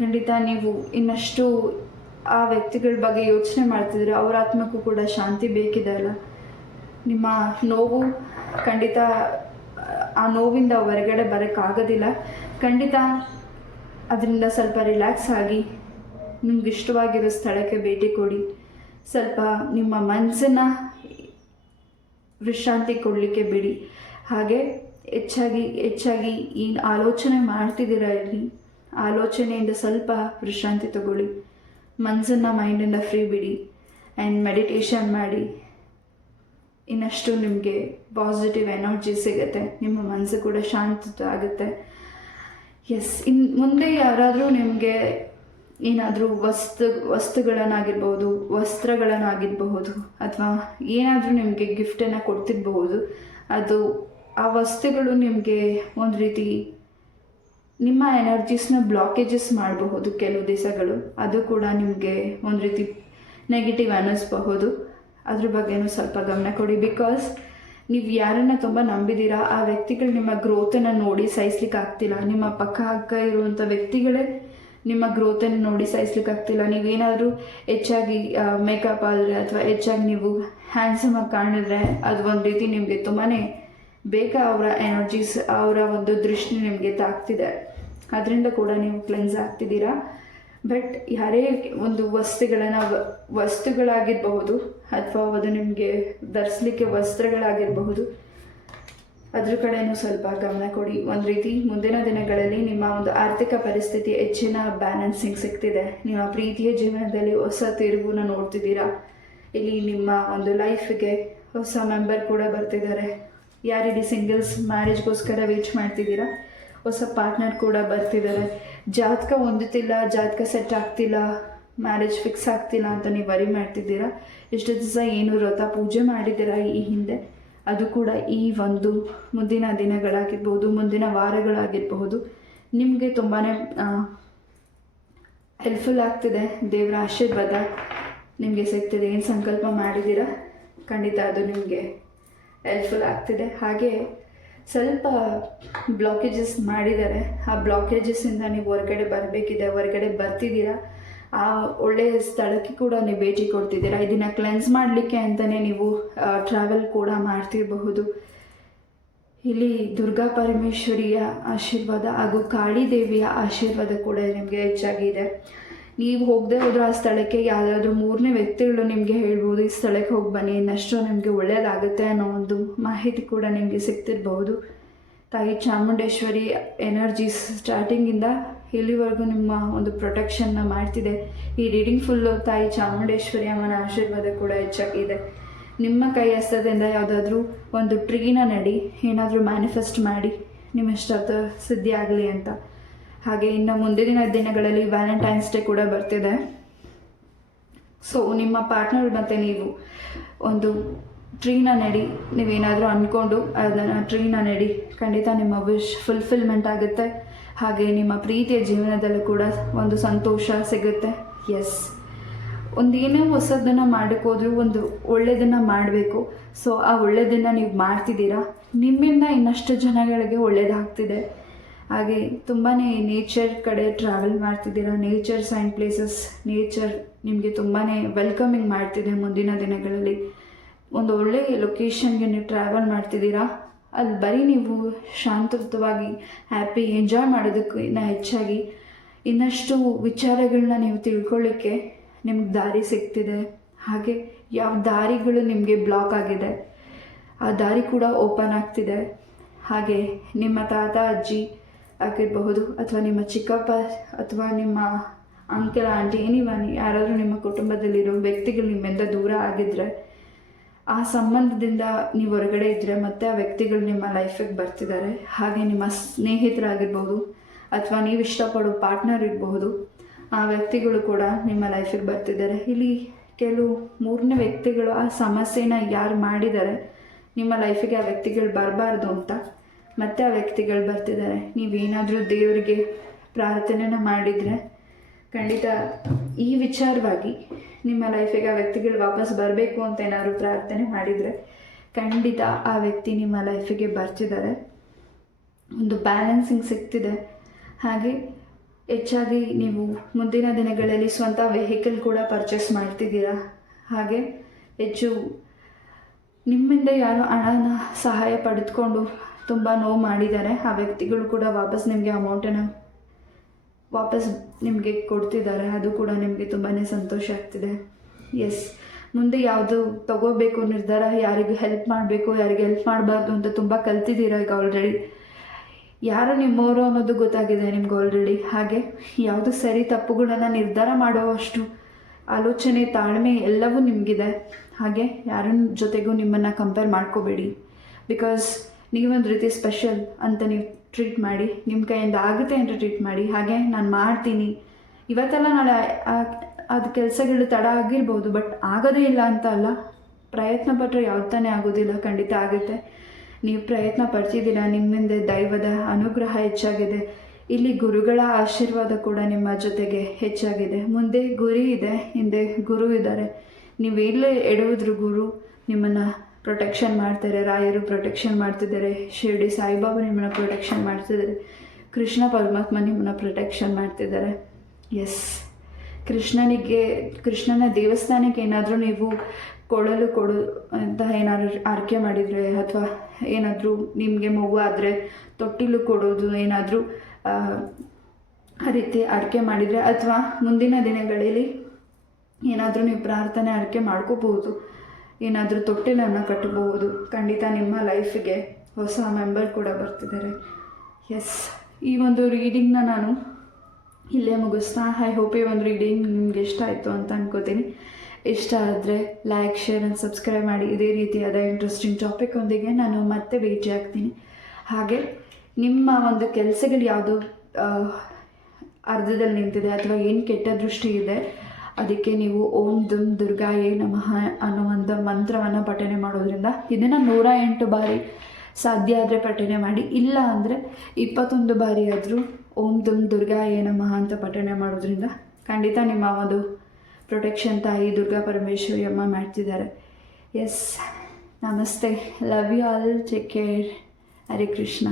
ಖಂಡಿತ ನೀವು ಇನ್ನಷ್ಟು ಆ ವ್ಯಕ್ತಿಗಳ ಬಗ್ಗೆ ಯೋಚನೆ ಮಾಡ್ತಿದ್ರೆ ಅವ್ರ ಆತ್ಮಕ್ಕೂ ಕೂಡ ಶಾಂತಿ ಬೇಕಿದೆ ಅಲ್ಲ. ನಿಮ್ಮ ನೋವು ಖಂಡಿತ ಆ ನೋವಿಂದ ಹೊರಗಡೆ ಬರೋಕ್ಕಾಗೋದಿಲ್ಲ. ಖಂಡಿತ ಅದರಿಂದ ಸ್ವಲ್ಪ ರಿಲ್ಯಾಕ್ಸ್ ಆಗಿ ನಿಮ್ಗೆ ಇಷ್ಟವಾಗಿರೋ ಸ್ಥಳಕ್ಕೆ ಭೇಟಿ ಕೊಡಿ. ಸ್ವಲ್ಪ ನಿಮ್ಮ ಮನಸ್ಸನ್ನು ವಿಶ್ರಾಂತಿ ಕೊಡಲಿಕ್ಕೆ ಬಿಡಿ. ಹಾಗೆ ಹೆಚ್ಚಾಗಿ ಏನು ಆಲೋಚನೆ ಮಾಡ್ತಿದ್ದೀರ ಇಲ್ಲಿ, ಆಲೋಚನೆಯಿಂದ ಸ್ವಲ್ಪ ವಿಶ್ರಾಂತಿ ತಗೊಳ್ಳಿ. ಮನಸ್ಸನ್ನು ಮೈಂಡಿಂದ ಫ್ರೀ ಬಿಡಿ ಆ್ಯಂಡ್ ಮೆಡಿಟೇಷನ್ ಮಾಡಿ. ಇನ್ನಷ್ಟು ನಿಮಗೆ ಪಾಸಿಟಿವ್ ಎನರ್ಜಿ ಸಿಗುತ್ತೆ, ನಿಮ್ಮ ಮನಸ್ಸು ಕೂಡ ಶಾಂತ ಆಗುತ್ತೆ. ಎಸ್, ಮುಂದೆ ಯಾರಾದರೂ ನಿಮಗೆ ಏನಾದರೂ ವಸ್ತುಗಳನ್ನಾಗಿರ್ಬೋದು, ವಸ್ತ್ರಗಳನ್ನಾಗಿರಬಹುದು, ಅಥವಾ ಏನಾದರೂ ನಿಮಗೆ ಗಿಫ್ಟನ್ನು ಕೊಡ್ತಿರಬಹುದು. ಅದು ಆ ವಸ್ತುಗಳು ನಿಮಗೆ ಒಂದು ರೀತಿ ನಿಮ್ಮ ಎನರ್ಜೀಸ್ನ ಬ್ಲಾಕೇಜಸ್ ಮಾಡಬಹುದು ಕೆಲವು ದಿವಸಗಳು. ಅದು ಕೂಡ ನಿಮಗೆ ಒಂದು ರೀತಿ ನೆಗೆಟಿವ್ ಅನ್ನಿಸ್ಬಹುದು. ಅದ್ರ ಬಗ್ಗೆನೂ ಸ್ವಲ್ಪ ಗಮನ ಕೊಡಿ. ಬಿಕಾಸ್ ನೀವು ಯಾರನ್ನು ತುಂಬ ನಂಬಿದ್ದೀರಾ ಆ ವ್ಯಕ್ತಿಗಳು ನಿಮ್ಮ ಗ್ರೋತನ್ನು ನೋಡಿ ಸಹಿಸ್ಲಿಕ್ಕೆ ಆಗ್ತಿಲ್ಲ. ನಿಮ್ಮ ಪಕ್ಕ ಇರುವಂಥ ವ್ಯಕ್ತಿಗಳೇ ನಿಮ್ಮ ಗ್ರೋತನ್ನು ನೋಡಿ ಸಹಿಸ್ಲಿಕ್ಕೆ ಆಗ್ತಿಲ್ಲ. ನೀವೇನಾದರೂ ಹೆಚ್ಚಾಗಿ ಮೇಕಪ್ ಆದರೆ ಅಥವಾ ಹೆಚ್ಚಾಗಿ ನೀವು ಹ್ಯಾಂಡ್ಸಮಾಗಿ ಕಾಣಿದ್ರೆ ಅದು ಒಂದು ರೀತಿ ನಿಮಗೆ ತುಂಬಾ ಬೇಗ ಅವರ ಎನರ್ಜೀಸ್, ಅವರ ಒಂದು ದೃಷ್ಟಿ ನಿಮಗೆ ತಾಗ್ತಿದೆ. ಅದರಿಂದ ಕೂಡ ನೀವು ಕ್ಲೆನ್ಸ್ ಆಗ್ತಿದ್ದೀರಾ. ಬಟ್ ಯಾರೇ ಒಂದು ವಸ್ತುಗಳಾಗಿರಬಹುದು ಅಥವಾ ಅದು ನಿಮಗೆ ಧರಿಸ್ಲಿಕ್ಕೆ ವಸ್ತ್ರಗಳಾಗಿರಬಹುದು, ಅದ್ರ ಕಡೆಯೂ ಸ್ವಲ್ಪ ಗಮನ ಕೊಡಿ. ಒಂದು ರೀತಿ ಮುಂದಿನ ದಿನಗಳಲ್ಲಿ ನಿಮ್ಮ ಒಂದು ಆರ್ಥಿಕ ಪರಿಸ್ಥಿತಿ ಹೆಚ್ಚಿನ ಬ್ಯಾಲೆನ್ಸಿಂಗ್ ಸಿಗ್ತಿದೆ. ನಿಮ್ಮ ಪ್ರೀತಿಯ ಜೀವನದಲ್ಲಿ ಹೊಸ ತಿರುವನ್ನ ನೋಡ್ತಿದ್ದೀರಾ. ಇಲ್ಲಿ ನಿಮ್ಮ ಒಂದು ಲೈಫ್ಗೆ ಹೊಸ ಮೆಂಬರ್ ಕೂಡ ಬರ್ತಿದ್ದಾರೆ. ಯಾರಿಡಿ ಸಿಂಗಲ್ಸ್ ಮ್ಯಾರೇಜ್ಗೋಸ್ಕರ ವೇಟ್ ಮಾಡ್ತಿದ್ದೀರಾ, ಹೊಸ ಪಾರ್ಟ್ನರ್ ಕೂಡ ಬರ್ತಿದ್ದಾರೆ. ಜಾತಕ ಹೊಂದುತ್ತಿಲ್ಲ, ಜಾತಕ ಸೆಟ್ ಆಗ್ತಿಲ್ಲ, ಮ್ಯಾರೇಜ್ ಫಿಕ್ಸ್ ಆಗ್ತಿಲ್ಲ ಅಂತ ನೀವು ವರಿ ಮಾಡ್ತಿದ್ದೀರಾ. ಇಷ್ಟು ದಿವಸ ಏನು ವ್ರತ ಪೂಜೆ ಮಾಡಿದ್ದೀರಾ ಈ ಹಿಂದೆ, ಅದು ಕೂಡ ಈ ಒಂದು ಮುಂದಿನ ದಿನಗಳಾಗಿರ್ಬೋದು, ಮುಂದಿನ ವಾರಗಳಾಗಿರಬಹುದು, ನಿಮಗೆ ತುಂಬಾ ಹೆಲ್ಪ್ಫುಲ್ ಆಗ್ತಿದೆ. ದೇವರ ಆಶೀರ್ವಾದ ನಿಮಗೆ ಸಿಗ್ತಿದೆ. ಏನು ಸಂಕಲ್ಪ ಮಾಡಿದ್ದೀರಾ ಖಂಡಿತ ಅದು ನಿಮಗೆ ಹೆಲ್ಪ್ಫುಲ್ ಆಗ್ತಿದೆ. ಹಾಗೆ ಸ್ವಲ್ಪ ಬ್ಲಾಕೇಜಸ್ ಮಾಡಿದ್ದಾರೆ. ಆ ಬ್ಲಾಕೇಜಸ್ಸಿಂದ ನೀವು ಹೊರಗಡೆ ಬರಬೇಕಿದೆ, ಹೊರಗಡೆ ಬರ್ತಿದ್ದೀರಾ. ಆ ಒಳ್ಳೆಯ ಸ್ಥಳಕ್ಕೆ ಕೂಡ ನೀವು ಭೇಟಿ ಕೊಡ್ತಿದ್ದೀರಾ. ಇದನ್ನು ಕ್ಲೆನ್ಸ್ ಮಾಡಲಿಕ್ಕೆ ಅಂತಲೇ ನೀವು ಟ್ರಾವೆಲ್ ಕೂಡ ಮಾಡ್ತಿರಬಹುದು. ಇಲ್ಲಿ ದುರ್ಗಾ ಪರಮೇಶ್ವರಿಯ ಆಶೀರ್ವಾದ ಹಾಗೂ ಕಾಳಿ ದೇವಿಯ ಆಶೀರ್ವಾದ ಕೂಡ ನಿಮಗೆ ಹೆಚ್ಚಾಗಿದೆ. ನೀವು ಹೋಗದೆ ಹೋದ್ರೆ ಆ ಸ್ಥಳಕ್ಕೆ ಯಾವುದಾದ್ರೂ ಮೂರನೇ ವ್ಯಕ್ತಿಗಳು ನಿಮಗೆ ಹೇಳ್ಬೋದು, ಈ ಸ್ಥಳಕ್ಕೆ ಹೋಗಿ ಬನ್ನಿ, ಇನ್ನಷ್ಟು ನಿಮಗೆ ಒಳ್ಳೆಯದಾಗುತ್ತೆ ಅನ್ನೋ ಒಂದು ಮಾಹಿತಿ ಕೂಡ ನಿಮಗೆ ಸಿಗ್ತಿರ್ಬಹುದು. ತಾಯಿ ಚಾಮುಂಡೇಶ್ವರಿ ಎನರ್ಜೀಸ್ ಸ್ಟಾರ್ಟಿಂಗಿಂದ ಇಲ್ಲಿವರೆಗೂ ನಿಮ್ಮ ಒಂದು ಪ್ರೊಟೆಕ್ಷನ್ನ ಮಾಡ್ತಿದೆ. ಈ ರೀಡಿಂಗ್ ಫುಲ್ಲು ತಾಯಿ ಚಾಮುಂಡೇಶ್ವರಿ ಅಮ್ಮನ ಆಶೀರ್ವಾದ ಕೂಡ ಹೆಚ್ಚಾಗಿದೆ. ನಿಮ್ಮ ಕೈ ಹಸ್ತದಿಂದ ಯಾವುದಾದ್ರೂ ಒಂದು ಟ್ರೀನ ನಡಿ, ಏನಾದರೂ ಮ್ಯಾನಿಫೆಸ್ಟ್ ಮಾಡಿ ನಿಮ್ಮ ಇಷ್ಟಾರ್ಥ ಸಿದ್ಧಿ ಆಗಲಿ ಅಂತ. ಹಾಗೆ ಇನ್ನು ಮುಂದಿನ ದಿನಗಳಲ್ಲಿ ವ್ಯಾಲೆಂಟೈನ್ಸ್ ಡೇ ಕೂಡ ಬರ್ತಿದೆ. ಸೊ ನಿಮ್ಮ ಪಾರ್ಟ್ನರ್ ಮತ್ತು ನೀವು ಒಂದು ಟ್ರೀನ ನಡಿ, ನೀವೇನಾದರೂ ಅಂದ್ಕೊಂಡು ಅದನ್ನು ಟ್ರೀನ ನಡಿ, ಖಂಡಿತ ನಿಮ್ಮ ವಿಶ್ ಫುಲ್ಫಿಲ್ಮೆಂಟ್ ಆಗುತ್ತೆ. ಹಾಗೆ ನಿಮ್ಮ ಪ್ರೀತಿಯ ಜೀವನದಲ್ಲೂ ಕೂಡ ಒಂದು ಸಂತೋಷ ಸಿಗುತ್ತೆ. ಎಸ್, ಒಂದೇನೋ ಹೊಸದನ್ನು ಮಾಡೋಕ್ಕೋದ್ರೂ ಒಂದು ಒಳ್ಳೆಯದನ್ನು ಮಾಡಬೇಕು. ಸೊ ಆ ಒಳ್ಳೆಯದನ್ನು ನೀವು ಮಾಡ್ತಿದ್ದೀರಾ, ನಿಮ್ಮಿಂದ ಇನ್ನಷ್ಟು ಜನಗಳಿಗೆ ಒಳ್ಳೆಯದಾಗ್ತಿದೆ. ಹಾಗೆ ತುಂಬಾ ನೇಚರ್ ಕಡೆ ಟ್ರಾವೆಲ್ ಮಾಡ್ತಿದ್ದೀರಾ. ನೇಚರ್ ಸೈನ್ ಪ್ಲೇಸಸ್, ನೇಚರ್ ನಿಮಗೆ ತುಂಬಾ ವೆಲ್ಕಮಿಂಗ್ ಮಾಡ್ತಿದೆ. ಮುಂದಿನ ದಿನಗಳಲ್ಲಿ ಒಂದು ಒಳ್ಳೆಯ ಲೊಕೇಶನ್ಗೆ ನೀವು ಟ್ರಾವೆಲ್ ಮಾಡ್ತಿದ್ದೀರಾ. ಅಲ್ಲಿ ಬರೀ ನೀವು ಶಾಂತವಾಗಿ ಹ್ಯಾಪಿ ಎಂಜಾಯ್ ಮಾಡೋದಕ್ಕಿಂತ ಹೆಚ್ಚಾಗಿ ಇನ್ನಷ್ಟು ವಿಚಾರಗಳನ್ನ ನೀವು ತಿಳ್ಕೊಳ್ಳಿಕ್ಕೆ ನಿಮ್ಗೆ ದಾರಿ ಸಿಗ್ತಿದೆ. ಹಾಗೆ ಯಾವ ದಾರಿಗಳು ನಿಮಗೆ ಬ್ಲಾಕ್ ಆಗಿದೆ ಆ ದಾರಿ ಕೂಡ ಓಪನ್ ಆಗ್ತಿದೆ. ಹಾಗೆ ನಿಮ್ಮ ತಾತ ಅಜ್ಜಿ ಆಗಿರಬಹುದು ಅಥವಾ ನಿಮ್ಮ ಚಿಕ್ಕಪ್ಪ ಅಥವಾ ನಿಮ್ಮ ಅಂಕಲ್ ಆಂಟಿ ಏನಿವನ್ ಯಾರಾದರೂ ನಿಮ್ಮ ಕುಟುಂಬದಲ್ಲಿರೋ ವ್ಯಕ್ತಿಗಳು ನಿಮ್ಮಿಂದ ದೂರ ಆಗಿದ್ದರೆ, ಆ ಸಂಬಂಧದಿಂದ ನೀವು ಹೊರಗಡೆ ಇದ್ದರೆ ಮತ್ತೆ ಆ ವ್ಯಕ್ತಿಗಳು ನಿಮ್ಮ ಲೈಫಿಗೆ ಬರ್ತಿದ್ದಾರೆ. ಹಾಗೆ ನಿಮ್ಮ ಸ್ನೇಹಿತರಾಗಿರ್ಬೋದು ಅಥವಾ ನೀವು ಇಷ್ಟಪಡೋ ಪಾರ್ಟ್ನರ್ ಇರಬಹುದು, ಆ ವ್ಯಕ್ತಿಗಳು ಕೂಡ ನಿಮ್ಮ ಲೈಫಿಗೆ ಬರ್ತಿದ್ದಾರೆ. ಇಲ್ಲಿ ಕೆಲವು ಮೂರನೇ ವ್ಯಕ್ತಿಗಳು ಆ ಸಮಸ್ಯೆನ ಯಾರು ಮಾಡಿದ್ದಾರೆ ನಿಮ್ಮ ಲೈಫಿಗೆ ಆ ವ್ಯಕ್ತಿಗಳು ಬರಬಾರ್ದು ಅಂತ ಮತ್ತೆ ಆ ವ್ಯಕ್ತಿಗಳು ಬರ್ತಿದ್ದಾರೆ. ನೀವೇನಾದರೂ ದೇವರಿಗೆ ಪ್ರಾರ್ಥನೆನ ಮಾಡಿದರೆ ಖಂಡಿತ ಈ ವಿಚಾರವಾಗಿ ನಿಮ್ಮ ಲೈಫಿಗೆ ಆ ವ್ಯಕ್ತಿಗಳು ವಾಪಸ್ ಬರಬೇಕು ಅಂತ ಏನಾದರೂ ಪ್ರಾರ್ಥನೆ ಮಾಡಿದರೆ ಖಂಡಿತ ಆ ವ್ಯಕ್ತಿ ನಿಮ್ಮ ಲೈಫಿಗೆ ಬರ್ತಿದ್ದಾರೆ. ಒಂದು ಬ್ಯಾಲೆನ್ಸಿಂಗ್ ಸಿಗ್ತಿದೆ. ಹಾಗೆ ಹೆಚ್ಚಾಗಿ ನೀವು ಮುಂದಿನ ದಿನಗಳಲ್ಲಿ ಸ್ವಂತ ವೆಹಿಕಲ್ ಕೂಡ ಪರ್ಚೇಸ್ ಮಾಡ್ತಿದ್ದೀರಾ. ಹಾಗೆ ಹೆಚ್ಚು ನಿಮ್ಮಿಂದ ಯಾರು ಹಣನ ಸಹಾಯ ಪಡೆದುಕೊಂಡು ತುಂಬ ನೋವು ಮಾಡಿದ್ದಾರೆ, ಆ ವ್ಯಕ್ತಿಗಳು ಕೂಡ ವಾಪಸ್ ನಿಮಗೆ ಅಮೌಂಟನ್ನು ವಾಪಸ್ ನಿಮಗೆ ಕೊಡ್ತಿದ್ದಾರೆ. ಅದು ಕೂಡ ನಿಮಗೆ ತುಂಬಾ ಸಂತೋಷ ಆಗ್ತಿದೆ. ಎಸ್, ಮುಂದೆ ಯಾವುದು ತಗೋಬೇಕು ನಿರ್ಧಾರ, ಯಾರಿಗೆ ಹೆಲ್ಪ್ ಮಾಡಬೇಕು ಯಾರಿಗೆ ಹೆಲ್ಪ್ ಮಾಡಬಾರ್ದು ಅಂತ ತುಂಬ ಕಲ್ತಿದ್ದೀರಾ ಈಗ ಆಲ್ರೆಡಿ. ಯಾರು ನಿಮ್ಮವರು ಅನ್ನೋದು ಗೊತ್ತಾಗಿದೆ ನಿಮ್ಗೆ ಆಲ್ರೆಡಿ. ಹಾಗೆ ಯಾವುದು ಸರಿ ತಪ್ಪುಗಳನ್ನು ನಿರ್ಧಾರ ಮಾಡುವಷ್ಟು ಆಲೋಚನೆ, ತಾಳ್ಮೆ ಎಲ್ಲವೂ ನಿಮಗಿದೆ. ಹಾಗೆ ಯಾರ ಜೊತೆಗೂ ನಿಮ್ಮನ್ನು ಕಂಪೇರ್ ಮಾಡ್ಕೋಬೇಡಿ. ಬಿಕಾಸ್ ನೀವೊಂದು ರೀತಿ ಸ್ಪೆಷಲ್ ಅಂತ ನೀವು ಟ್ರೀಟ್ ಮಾಡಿ, ನಿಮ್ಮ ಕೈಯಿಂದ ಆಗುತ್ತೆ ಅಂತ ಟ್ರೀಟ್ ಮಾಡಿ. ಹಾಗೆ ನಾನು ಮಾಡ್ತೀನಿ, ಇವತ್ತೆಲ್ಲ ನಾಳೆ ಅದು ಕೆಲಸಗಳು ತಡ ಆಗಿರ್ಬೋದು, ಬಟ್ ಆಗೋದೇ ಇಲ್ಲ ಅಂತ ಅಲ್ಲ. ಪ್ರಯತ್ನ ಪಟ್ಟರೆ ಯಾವ್ದು ತಾನೇ ಆಗೋದಿಲ್ಲ, ಖಂಡಿತ ಆಗುತ್ತೆ. ನೀವು ಪ್ರಯತ್ನ ಪಡ್ತಿದ್ದೀರಾ, ನಿಮ್ಮಿಂದ ದೈವದ ಅನುಗ್ರಹ ಹೆಚ್ಚಾಗಿದೆ. ಇಲ್ಲಿ ಗುರುಗಳ ಆಶೀರ್ವಾದ ಕೂಡ ನಿಮ್ಮ ಜೊತೆಗೆ ಹೆಚ್ಚಾಗಿದೆ. ಮುಂದೆ ಗುರಿ ಇದೆ, ಹಿಂದೆ ಗುರು ಇದ್ದಾರೆ. ನೀವೆಲ್ಲೇ ಎಡುವುದ್ರು ಗುರು ನಿಮ್ಮನ್ನು ಪ್ರೊಟೆಕ್ಷನ್ ಮಾಡ್ತಾರೆ. ರಾಯರು ಪ್ರೊಟೆಕ್ಷನ್ ಮಾಡ್ತಿದ್ದಾರೆ. ಶಿರ್ಡಿ ಸಾಯಿಬಾಬಾ ನಿಮ್ಮನ್ನು ಪ್ರೊಟೆಕ್ಷನ್ ಮಾಡ್ತಿದ್ದಾರೆ. ಕೃಷ್ಣ ಪರಮಾತ್ಮ ನಿಮ್ಮನ್ನು ಪ್ರೊಟೆಕ್ಷನ್ ಮಾಡ್ತಿದ್ದಾರೆ. ಎಸ್, ಕೃಷ್ಣನ ದೇವಸ್ಥಾನಕ್ಕೆ ಏನಾದರೂ ನೀವು ಕೊಡು ಅಂತ ಏನಾದರೂ ಆರೈಕೆ ಮಾಡಿದರೆ, ಅಥವಾ ಏನಾದರೂ ನಿಮಗೆ ಮಗು ಆದರೆ ತೊಟ್ಟಿಲು ಕೊಡೋದು ಏನಾದರೂ ಆ ರೀತಿ ಆರೈಕೆ ಮಾಡಿದರೆ, ಅಥವಾ ಮುಂದಿನ ದಿನಗಳಲ್ಲಿ ಏನಾದರೂ ನೀವು ಪ್ರಾರ್ಥನೆ ಆರೈಕೆ ಮಾಡ್ಕೋಬಹುದು, ಏನಾದರೂ ತೊಟ್ಟಿಲನ್ನು ಕಟ್ಟಬಹುದು. ಖಂಡಿತ ನಿಮ್ಮ ಲೈಫಿಗೆ ಹೊಸ ಮೆಂಬರ್ ಕೂಡ ಬರ್ತಿದ್ದಾರೆ. ಎಸ್, ಈ ಒಂದು ರೀಡಿಂಗ್ನ ನಾನು ಇಲ್ಲೇ ಮುಗಿಸ್ತಾ. ಐ ಹೋಪ್ ಈ ಒಂದು ರೀಡಿಂಗ್ ನಿಮ್ಗೆ ಇಷ್ಟ ಆಯಿತು ಅಂತ ಅನ್ಕೋತೀನಿ. ಇಷ್ಟ ಆದರೆ ಲೈಕ್, ಶೇರ್ ಆ್ಯಂಡ್ ಸಬ್ಸ್ಕ್ರೈಬ್ ಮಾಡಿ. ಇದೇ ರೀತಿಯಾದ ಇಂಟ್ರೆಸ್ಟಿಂಗ್ ಟಾಪಿಕ್ ಒಂದಿಗೆ ನಾನು ಮತ್ತೆ ಭೇಟಿ ಆಗ್ತೀನಿ. ಹಾಗೆ ನಿಮ್ಮ ಒಂದು ಕೆಲಸಗಳು ಯಾವುದು ಅರ್ಧದಲ್ಲಿ ನಿಂತಿದೆ ಅಥವಾ ಏನು ಕೆಟ್ಟ ದೃಷ್ಟಿ ಇದೆ, ಅದಕ್ಕೆ ನೀವು ಓಂ ದುಂ ದುರ್ಗಾಯೇ ನಮಃ ಅನ್ನೋ ಒಂದು ಮಂತ್ರವನ್ನು ಪಠನೆ ಮಾಡೋದ್ರಿಂದ, ಇದನ್ನು 108 ಬಾರಿ ಸಾಧ್ಯ ಆದರೆ ಪಠನೆ ಮಾಡಿ. ಇಲ್ಲ ಅಂದರೆ 21 ಬಾರಿ ಆದರೂ ಓಂ ದುಂ ದುರ್ಗಾಯೇ ನಮಃ ಅಂತ ಪಠನೆ ಮಾಡೋದ್ರಿಂದ ಖಂಡಿತ ನಿಮ್ಮ ಒಂದು ಪ್ರೊಟೆಕ್ಷನ್ ತಾಯಿ ದುರ್ಗಾ ಪರಮೇಶ್ವರಿ ಅಮ್ಮ ಮಾಡ್ತಿದ್ದಾರೆ. ಎಸ್, ನಮಸ್ತೆ, love you all, take care, Hare Krishna.